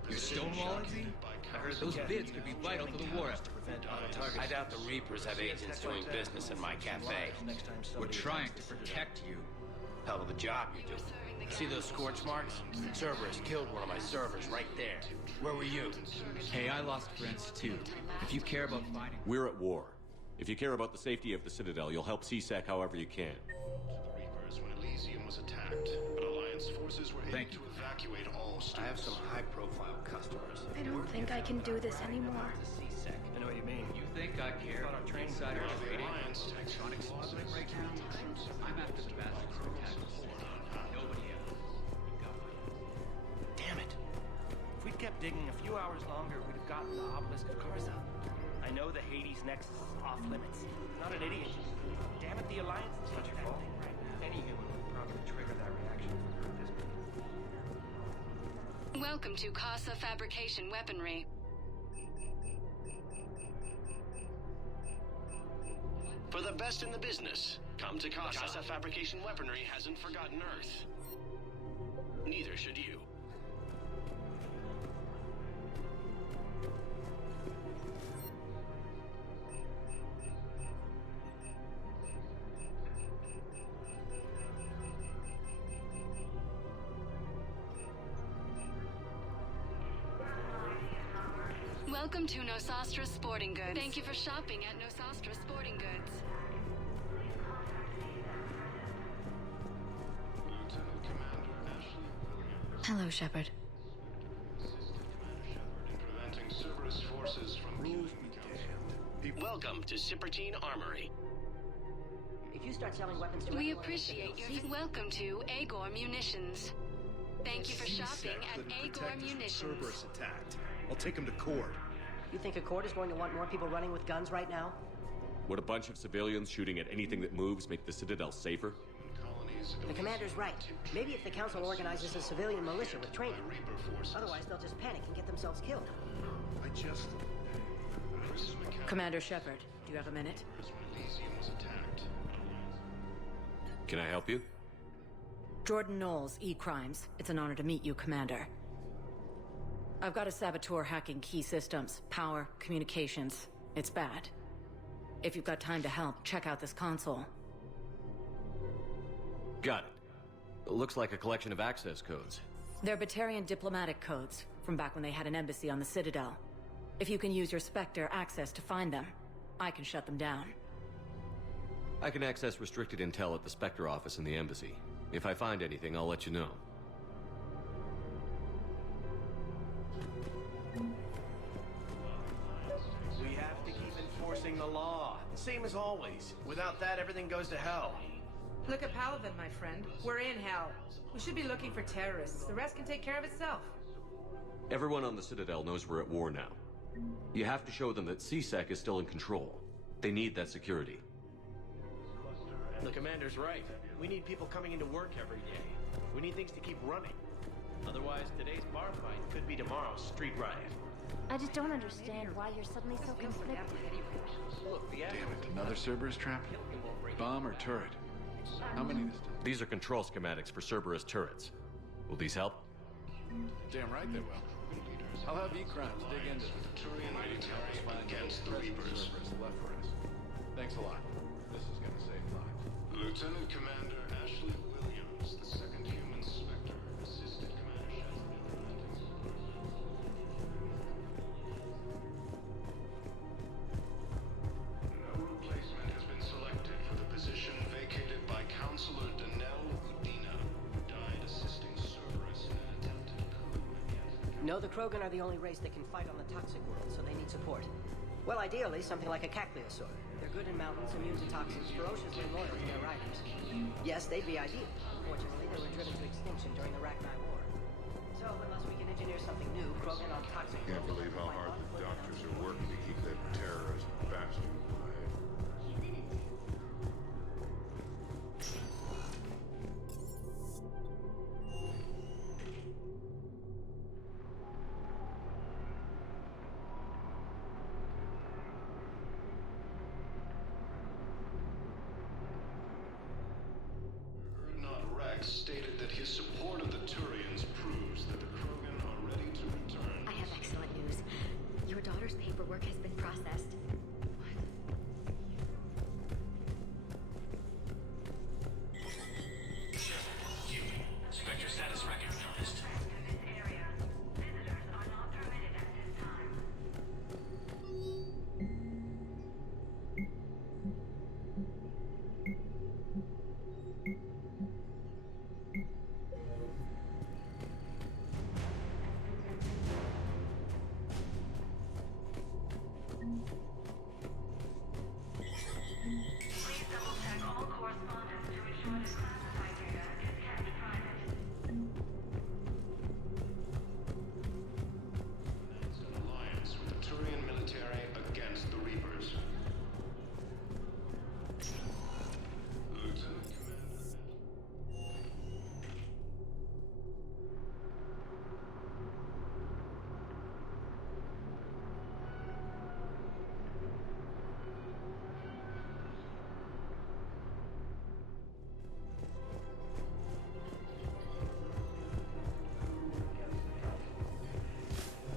You stonewalling me? I heard those bids could be vital to the war effort. I doubt the Reapers have agents doing business in my cafe. We're trying to protect you. Hell of a job you're doing. See those scorch marks? Cerberus killed one of my servers right there. Where were you? Hey, I lost friends too. If you care about fighting... We're at war. If you care about the safety of the Citadel, you'll help CSEC however you can. The Reapers when Elysium was attacked, but Alliance forces were able to evacuate all students. I have some high-profile customers. I don't think I can do this anymore. I know what you mean. You think I care? Thought our training side of the Alliance electronic slobbering right now? I'm after the bastards who attacked the horde. Nobody else. Damn it. If we'd kept digging a few hours longer, we'd have gotten the obelisk of Karza. I know the Hades nexus is off limits. Not an idiot. Damn it, the Alliance is such a fault. Any human would probably trigger that reaction for her at this point. Welcome to Casa Fabrication Weaponry. For the best in the business, come to Casa. Casa Fabrication Weaponry hasn't forgotten Earth. Neither should you. Welcome to Nosastra Sporting Goods. Thank you for shopping at Nosastra Sporting Goods. Lieutenant Commander Ashley Williams. Hello, Shepard. In preventing Cerberus forces from killing Council. Welcome to Cipertine Armory. If you start selling weapons to We everyone, appreciate your welcome to Agor Munitions. Thank you for shopping at Agor Munitions. Cerberus attacked. I'll take him to court. You think Accord is going to want more people running with guns right now? Would a bunch of civilians shooting at anything that moves make the Citadel safer? The commander's right. Maybe if the council organizes a civilian militia with training. Otherwise, they'll just panic and get themselves killed. I just... Commander Shepard, do you have a minute? Elysium was attacked. Can I help you? Jordan Knowles, E-Crimes. It's an honor to meet you, Commander. I've got a saboteur hacking key systems, power, communications. It's bad. If you've got time to help, check out this console. Got it. Looks like a collection of access codes. They're Batarian diplomatic codes, from back when they had an embassy on the Citadel. If you can use your Spectre access to find them, I can shut them down. I can access restricted intel at the Spectre office in the embassy. If I find anything, I'll let you know. We have to keep enforcing the law. Same as always. Without that, everything goes to hell. Look at Paladin, my friend. We're in hell. We should be looking for terrorists. The rest can take care of itself. Everyone on the Citadel knows we're at war now. You have to show them that CSEC is still in control. They need that security. The commander's right. We need people coming into work every day. We need things to keep running. Otherwise, today's bar fight could be tomorrow's street riot. I just don't understand why you're suddenly so conflicted. Damn it, another Cerberus trap? Bomb or turret? How many this time? These are control schematics for Cerberus turrets. Will these help? Damn right they will. I'll have E-Crimes dig into it. Turian military against the Reapers. Left for us. Thanks a lot. This is gonna save lives. Lieutenant Commander Ashley Williams, the second human Spectre, assisted Commander Shepard in preventing... No replacement has been selected for the position vacated by Counselor Danelle Udina, who died assisting Cerberus in an attempted coup against Krogan are the only race that can fight on the toxic world, so they need support. Well, ideally, something like a cacliosaur. They're good in mountains, immune to toxins, ferociously loyal to their riders. Yes, they'd be ideal. Fortunately, they were driven to extinction during the Rachni War. So, unless we can engineer something new, Krogan on toxic... Can't believe how hard the doctors are working to keep that terrorist bastard away. Stated that his support of the Turians proves that the Krogan are ready to return. I have excellent news. Your daughter's paperwork has been processed. Spectre status recognized.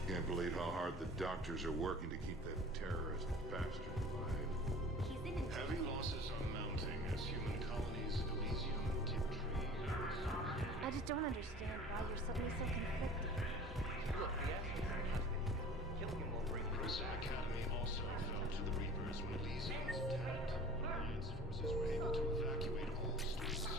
Can't believe how hard the doctors are working to keep that terrorist bastard alive. Heavy losses are mounting as human colonies Elysium take tree. I just don't understand why you're suddenly so conflicted. Look, the Astronaut killing him won't bring Prison Academy also fell to the Reapers when Elysium was attacked. Alliance forces were able to evacuate all students.